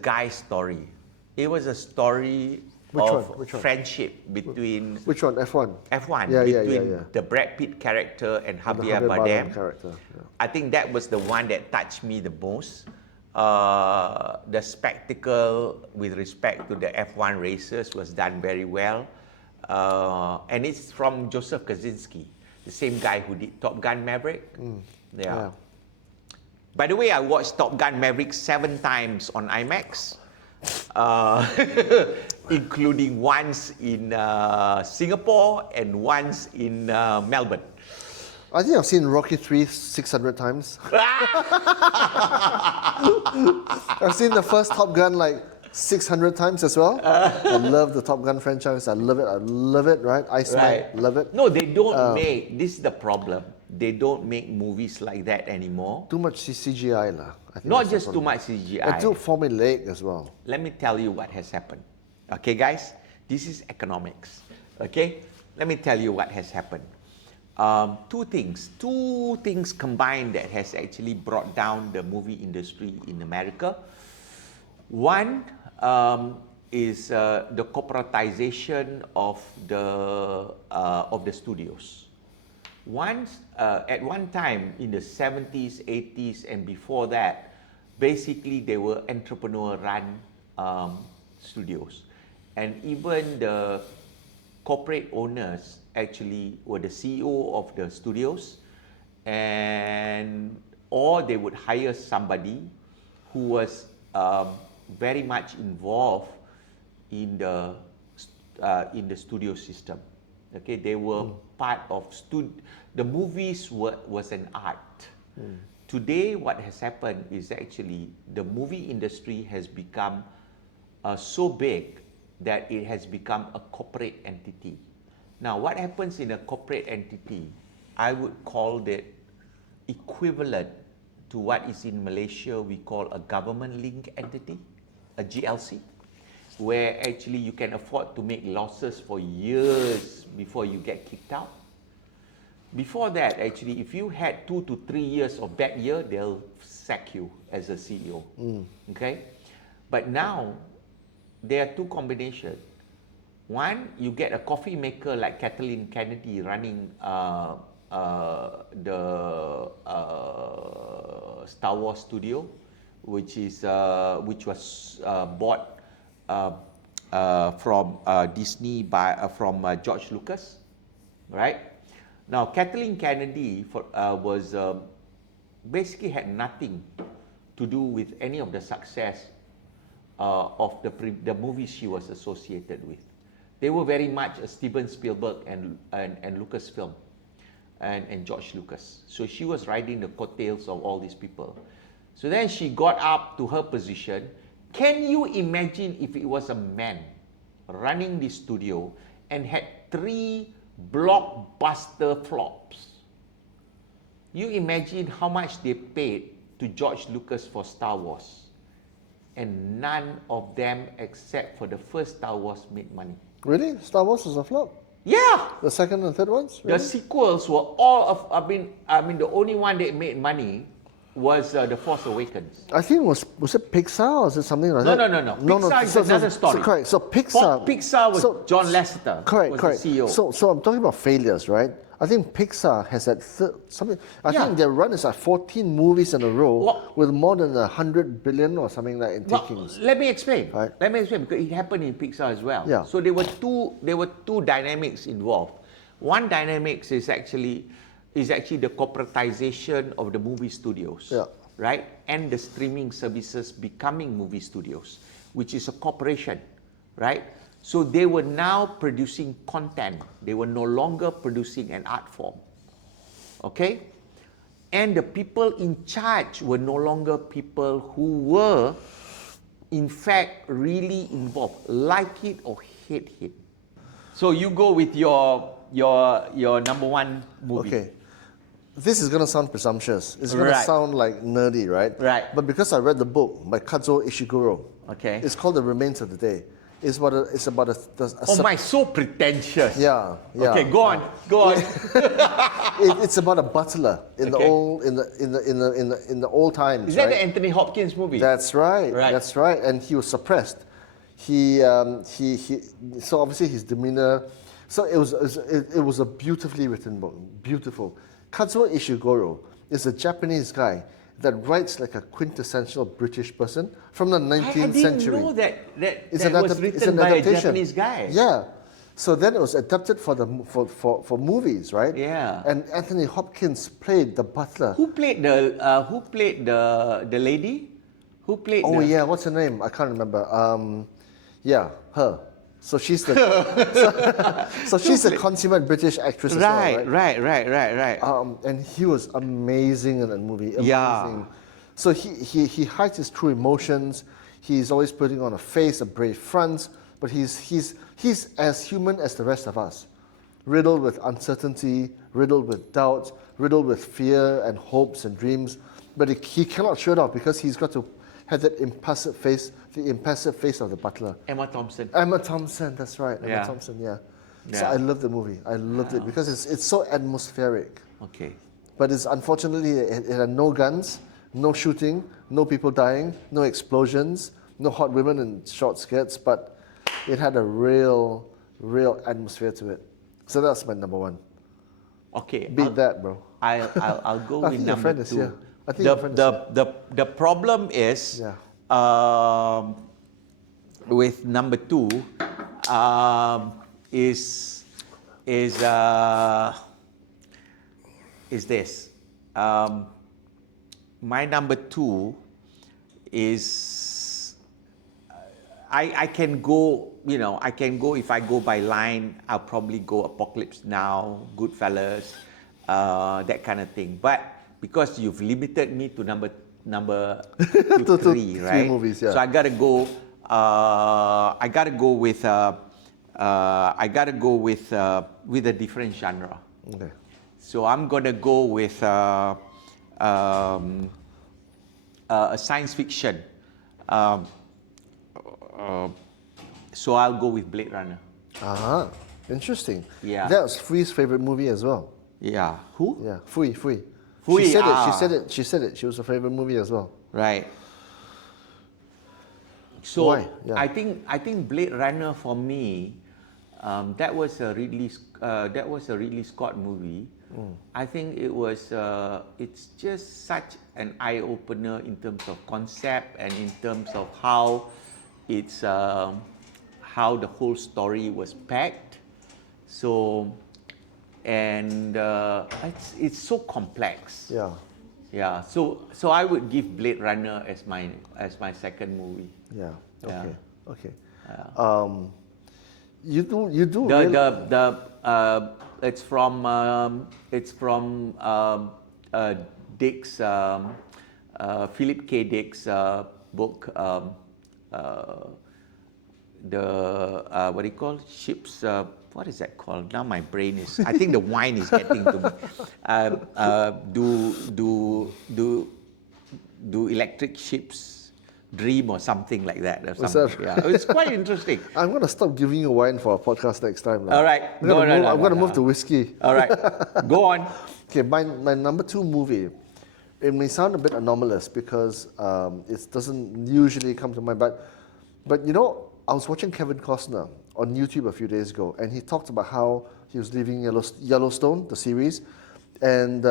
guy story. It was a story of friendship between Which one? F1. F1 Yeah, between the Brad Pitt character and Javier Bardem character. Yeah. I think that was the one that touched me the most. The spectacle with respect to the F1 races was done very well. And it's from Joseph Kosinski, the same guy who did Top Gun Maverick. Yeah. By the way, I watched Top Gun Maverick 7 times on IMAX, including once in Singapore and once in Melbourne. I think I've seen Rocky 3 600 times. I've seen the first Top Gun like 600 times as well. I love the Top Gun franchise. I love it, right? Iceman, love it. No, they don't make, this is the problem. They don't make movies like that anymore. Too much CGI lah. Not just too much CGI. And too formulaic as well. Let me tell you what has happened. Okay, guys? This is economics. Okay? Let me tell you what has happened. Two things combined that has actually brought down the movie industry in America. One is the corporatization of the studios. At one time in the 70s, 80s, and before that, basically they were entrepreneur-run studios, and even the corporate owners actually were the CEO of the studios, or they would hire somebody who was very much involved in the studio system. Okay, they were part of the movies was an art. Today, what has happened is actually the movie industry has become so big that it has become a corporate entity. Now, what happens in a corporate entity, I would call it equivalent to what is in Malaysia we call a government-linked entity, a GLC, where actually you can afford to make losses for years before you get kicked out. Before that, actually, if you had 2 to 3 years of bad year, they'll sack you as a CEO. Okay? But now, there are two combinations. One, you get a coffee maker like Kathleen Kennedy running the Star Wars studio, which was bought from Disney from George Lucas, right? Now, Kathleen Kennedy was basically had nothing to do with any of the success of the movies she was associated with. They were very much a Steven Spielberg and Lucasfilm and George Lucas. So she was riding the coattails of all these people. So then she got up to her position. Can you imagine if it was a man running the studio and had 3 blockbuster flops? You imagine how much they paid to George Lucas for Star Wars, and none of them except for the first Star Wars made money. Really? Star Wars was a flop? Yeah. The second and third ones? Really? The sequels were all of, I mean, the only one that made money was The Force Awakens. I think was it Pixar or was it something like that? No. Pixar is another story. So correct. So Pixar was John Lasseter. Correct. The CEO. So I'm talking about failures, right? I think Pixar has had something. I think their run is like 14 movies in a row with more than 100 billion or something like in takings. Let me explain. Right. Let me explain, because it happened in Pixar as well. Yeah. So there were two dynamics involved. One dynamics is actually is actually the corporatization of the movie studios, Yeah. right? And the streaming services becoming movie studios, which is a corporation, right? So they were now producing content. They were no longer producing an art form, okay? And the people in charge were no longer people who were, in fact, really involved, like it or hate it. So you go with your number one movie. Okay. This is going to sound presumptuous. It's going to Right. sound like nerdy, right? Right. But because I read the book by Kazuo Ishiguro, Okay. it's called The Remains of the Day. It's about a Oh my, so pretentious. Yeah, yeah. Okay, go on. It's about a butler in Okay. in the old times. Is that right? the Anthony Hopkins movie? That's right. Right. That's right. And he was suppressed. He so obviously his demeanor. So it was a beautifully written book. Beautiful. Kazuo Ishiguro is a Japanese guy that writes like a quintessential British person from the 19th century. I didn't know that It's that an was it's written an by a adaptation. Japanese guy. Yeah. So then it was adapted for movies, right? Yeah. And Anthony Hopkins played the butler. Who played the lady? Who played Oh the... yeah, what's her name? I can't remember. Yeah, her. So she's the so she's a consummate British actress as well, right? Right. And he was amazing in that movie. Amazing. Yeah. So he hides his true emotions. He's always putting on a face, a brave front, but he's as human as the rest of us, riddled with uncertainty, riddled with doubt, riddled with fear and hopes and dreams. But he cannot show it off because he's got to have that impassive face, the impassive face of the butler. Emma Thompson. Emma Thompson, that's right. Emma Yeah. Thompson, yeah. So Yeah. I love the movie. I loved it because it's so atmospheric. Okay. But it's unfortunately it had no guns, no shooting, no people dying, no explosions, no hot women in short skirts, but it had a real atmosphere to it. So that's my number one. Okay. Beat that, bro. I'll go I with think your number friend is two. here. I think your friend is The problem is Yeah. with number two is this. My number two is I can go, I can go, if I go by line, I'll probably go Apocalypse Now, Goodfellas, that kind of thing. But because you've limited me to number To three, three right? movies, yeah. So I gotta go with a different genre. Okay. So I'm gonna go with a science fiction. So I'll go with Blade Runner. Uh-huh. Interesting. Yeah. That was Fui's favorite movie as well. Yeah. Who? Yeah. Fui. Fui, She said ah. it. She said it. She was her favorite movie as well. Right. So Why? Yeah. I think Blade Runner for me, that was a Ridley Scott movie. I think it was it's just such an eye opener in terms of concept and in terms of how it's how the whole story was packed. So and it's so complex. Yeah. Yeah, so I would give Blade Runner as my second movie. Yeah. Yeah. Okay. You do. It's from Dick's Philip K. Dick's book. What do you call ships? What is that called? Now my brain is. I think the wine is getting to me. Do electric ships dream or something like that? Or something. Yeah, it's quite interesting. I'm going to stop giving you wine for a podcast next time. All right. I'm going to move to whiskey. All right. Go on. Okay, my number two movie, it may sound a bit anomalous because it doesn't usually come to mind, but I was watching Kevin Costner on YouTube a few days ago, and he talked about how he was leaving Yellowstone, the series, and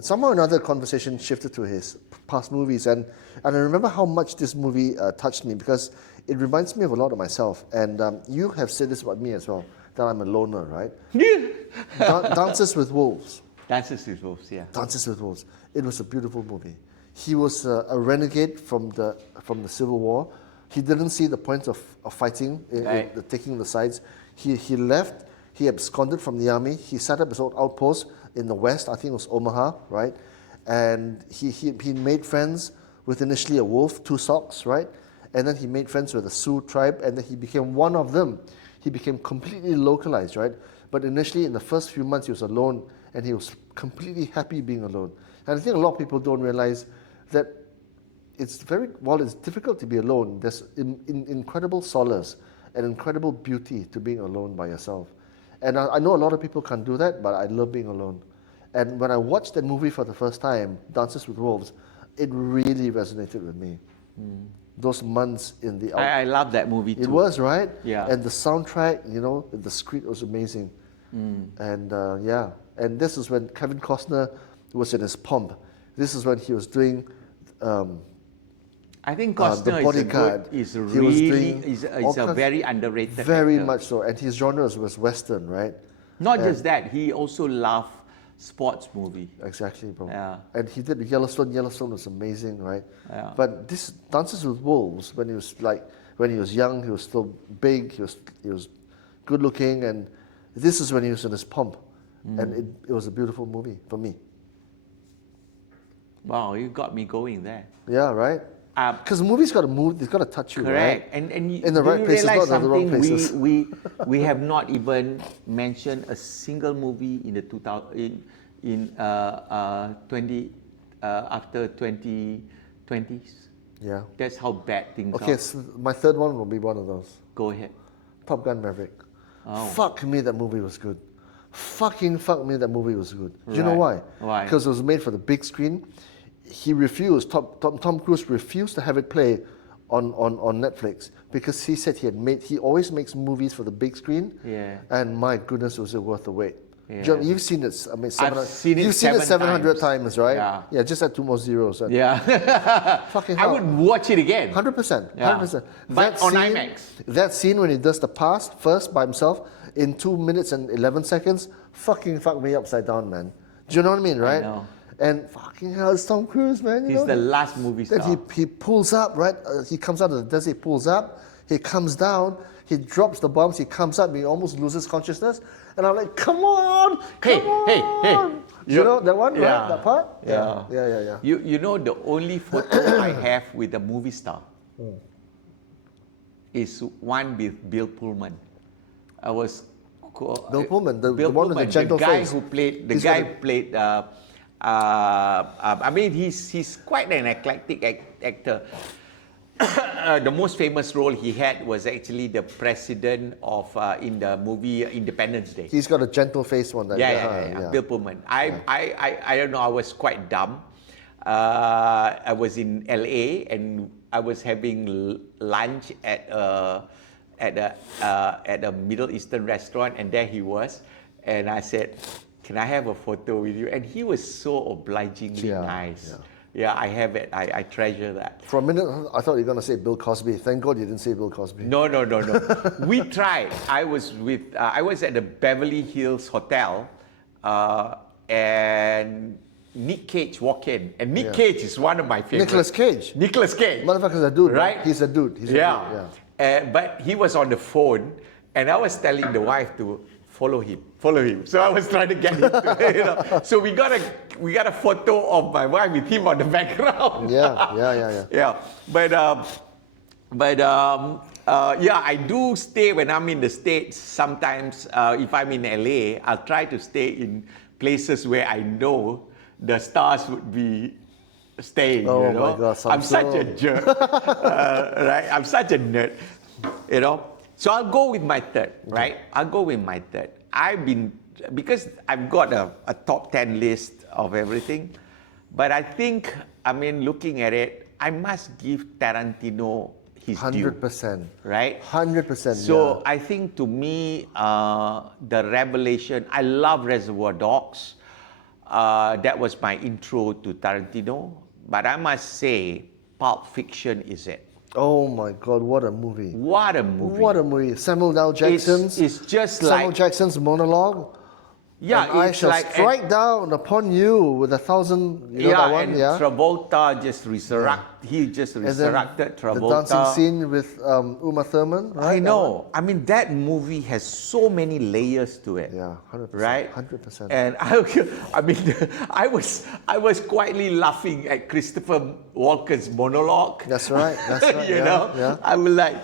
somehow or another conversation shifted to his past movies, and I remember how much this movie touched me because it reminds me of a lot of myself, and you have said this about me as well, that I'm a loner, right? Dances with Wolves. Dances with Wolves, yeah. Dances with Wolves. It was a beautiful movie. He was a renegade from the Civil War. He didn't see the point of fighting, taking the sides. He left. He absconded from the army. He set up his own outpost in the west. I think it was Omaha, right? And he made friends with initially a wolf, two socks, right? And then he made friends with the Sioux tribe, and then he became one of them. He became completely localized, right? But initially, in the first few months, he was alone, and he was completely happy being alone. And I think a lot of people don't realize that it's difficult to be alone. There's incredible solace and incredible beauty to being alone by yourself. And I know a lot of people can't do that, but I love being alone. And when I watched that movie for the first time, Dances with Wolves, it really resonated with me. Those months in the... I love that movie too. It was, right? Yeah. And the soundtrack, the script was amazing. And and this is when Kevin Costner was in his pomp. This is when he was doing... I think Costner The Bodyguard. is He was doing a very underrated Very actor. much so. And his genre was Western, right? Not just that, he also loved sports movie. Exactly, bro. Yeah. And he did Yellowstone. Yellowstone was amazing, right? Yeah. But this Dances with Wolves, when he was young, he was still big, he was good looking, and this is when he was in his pomp. And it was a beautiful movie for me. Wow, you got me going there. Yeah, right? Because the movie's got to move, it's got to touch you, Correct. right? And in the right places, not in the wrong places. We have not even mentioned a single movie in the 2020s. Yeah. That's how bad things are. Okay, so my third one will be one of those. Go ahead. Top Gun Maverick. Oh. Fuck me, that movie was good. Fucking fuck me, that movie was good. Do you know why? Why? Because it was made for the big screen. He refused, Tom Cruise refused to have it play on Netflix because he said he always makes movies for the big screen. Yeah. And my goodness, was it worth the wait. Yeah. John, you've seen it. I mean, I've seen it you've seen it 7 700 times, right? Yeah. Yeah, just add 2 more zeros. Yeah. Fucking I hell. would watch it again. 100%. Yeah. 100%. But on IMAX. That scene when he does the pass first by himself in 2 minutes and 11 seconds, fucking fuck me upside down, man. Do you know what I mean, right? I know. And fucking hell, it's Tom Cruise, man. He's the last movie star. Then he pulls up, right? He comes out of the desert, he pulls up, he comes down, he drops the bombs, he comes up, and he almost loses consciousness. And I'm like, come on! Hey. You know that one, Yeah. right? That part? Yeah. Yeah. You know the only photo I have with a movie star is one with Bill Pullman. Bill Pullman, the Bill one with the Pullman, gentle the guy face. who played He's got a- played. I mean, he's quite an eclectic actor. The most famous role he had was actually the president of in the movie Independence Day. He's got a gentle face one. Yeah. Bill Pullman. I don't know. I was quite dumb. I was in LA and I was having lunch at a Middle Eastern restaurant, and there he was, and I said, "Can I have a photo with you?" And he was so obligingly nice. Yeah, I have it. I treasure that. For a minute, I thought you were going to say Bill Cosby. Thank God you didn't say Bill Cosby. No. We tried. I was at the Beverly Hills Hotel, and Nick Cage walked in. And Nick Cage is one of my favorites. Nicolas Cage. Motherfucker's a dude, right? He's a dude. He's a dude, yeah. But he was on the phone, and I was telling the wife to follow him. So I was trying to get him to, So we got a photo of my wife with him on the background. Yeah. I do stay when I'm in the States. Sometimes, if I'm in LA, I'll try to stay in places where I know the stars would be staying. Oh you know? my God, I'm such a jerk, right? I'm such a nerd, you know. So I'll go with my third, right? I'll go with my third. Because I've got a top 10 list of everything, but I think, looking at it, I must give Tarantino his 100%. due, right? 100%. So I think to me, the revelation, I love Reservoir Dogs. That was my intro to Tarantino, but I must say, Pulp Fiction is it. Oh my God, what a movie. What a movie. Samuel L. Jackson's. It's just Samuel like... Jackson's monologue. Yeah, and I it's shall like strike down upon you with 1,000. You know that one, and yeah. Travolta just he just And then resurrected the Travolta. dancing scene with Uma Thurman, right? I know. I mean, that movie has so many layers to it. Yeah, 100%. Right? 100%. And I mean, I was quietly laughing at Christopher Walken's monologue. That's right. That's right. you yeah, know, yeah. I was like,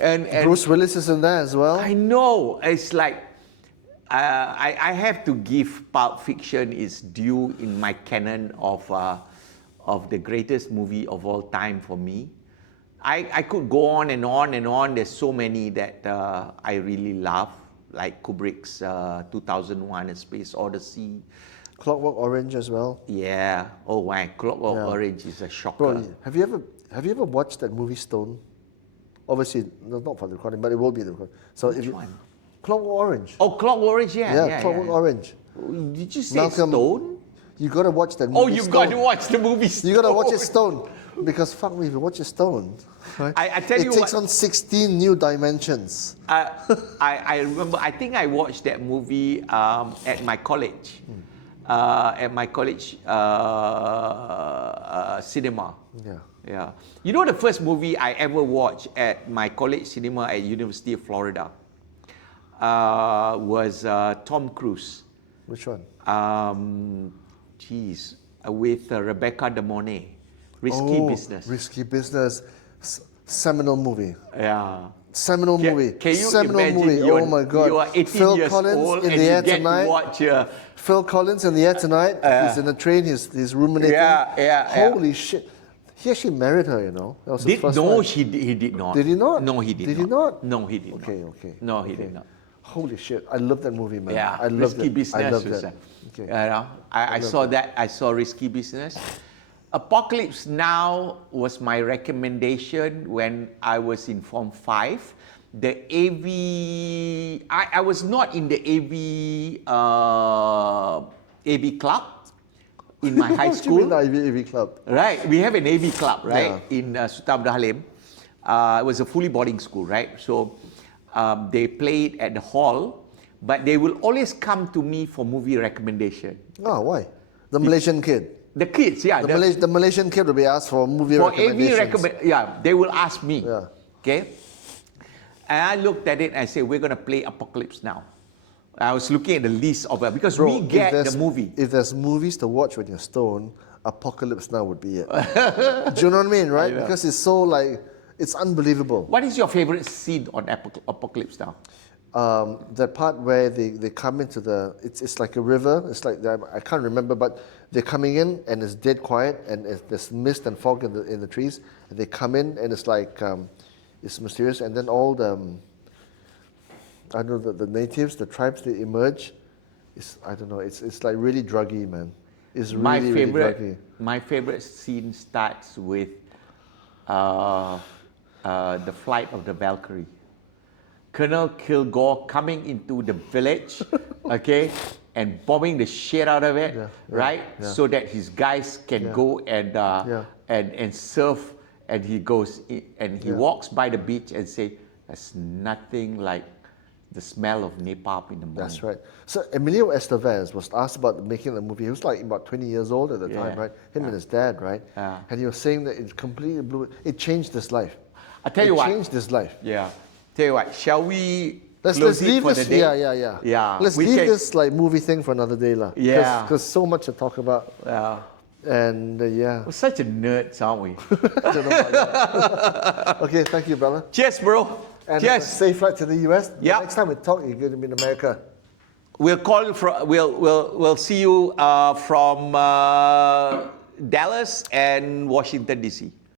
and Bruce Willis is in there as well. I know. It's like I have to give Pulp Fiction its due in my canon of the greatest movie of all time for me. I could go on and on and on. There's so many that I really love, like Kubrick's 2001: A Space Odyssey. Clockwork Orange as well. Yeah. Oh my, Clockwork Orange is a shocker. Bro, have you ever watched that movie Stone? Obviously, not for the recording, but it will be the recording. So Which one? Clockwork Orange. Oh, Clockwork Orange, yeah. Clockwork Orange. Did you say Malcolm, Stone? You gotta watch that movie. Oh, you got to watch the movie Stone. You gotta watch it Stone. Because fuck me, if you watch it Stone, right? I tell you it takes what, on 16 new dimensions. I remember, I think I watched that movie at my college. At my college cinema. Yeah. You know the first movie I ever watched at my college cinema at University of Florida was Tom Cruise. Which one? With Rebecca De Mornay. Risky Business. Risky Business. Seminal movie. Yeah. Seminal movie. Can you Seminal imagine movie. Oh my God. You are 18 Phil years Collins old in and the you air get tonight. to watch Phil Collins in the air tonight. He's in the train. He's ruminating. Yeah. Holy shit. He actually married her, you know. That was his first No, wife. he did not. Did he not? No, he did not. Did he not? No, he did not. Okay. No, he did not. Holy shit. I love that movie, man. Yeah, I loved Risky it. Business. I loved was, it. Okay. You know, I saw that. I saw Risky Business. Apocalypse Now was my recommendation when I was in Form 5. The AV, I was not in the AV club in my high school. What do you mean AV club? Right, we have an AV club, right, in Sultan Abdul Halim. It was a fully boarding school, right? So they played at the hall, but they will always come to me for movie recommendation. Oh, why? The Malaysian kid. The kids, yeah. The Malaysian kid will be asked for movie recommendations. Yeah, they will ask me. Yeah. Okay? And I looked at it and I said, we're going to play Apocalypse Now. I was looking at the list of it because we get the movie. If there's movies to watch when you're stoned, Apocalypse Now would be it. Do you know what I mean, right? Because it's so like, it's unbelievable. What is your favorite scene on Apocalypse Now? That part where they come into it's like a river. It's like, I can't remember, but they're coming in and it's dead quiet and there's mist and fog in the trees. And they come in and it's like, it's mysterious. And then all the, I don't know, the natives, the tribes, they emerge. I don't know, it's like really druggy, man. It's really, really druggy. My favorite scene starts with the flight of the Valkyrie. Colonel Kilgore coming into the village, okay, and bombing the shit out of it, right? Yeah. So that his guys can go and surf, and he goes and he walks by the beach and say, "There's nothing like the smell of napalm in the morning." That's right. So Emilio Estevez was asked about making the movie. He was like about 20 years old at the time, right? Him and his dad, right? Yeah. And he was saying that it completely blew. It changed his life. I tell you what. It changed his life. Yeah. Tell you what, shall we let's close leave it for this, the day? Yeah. Let's leave this like movie thing for another day, lah. Yeah. Because so much to talk about. Yeah. And We're such a nerds, aren't we? Okay, thank you, brother. Cheers, bro. And cheers. Safe flight to the US. Yeah. Next time we talk, you're going to be in America. We'll call you we'll see you from Dallas and Washington DC.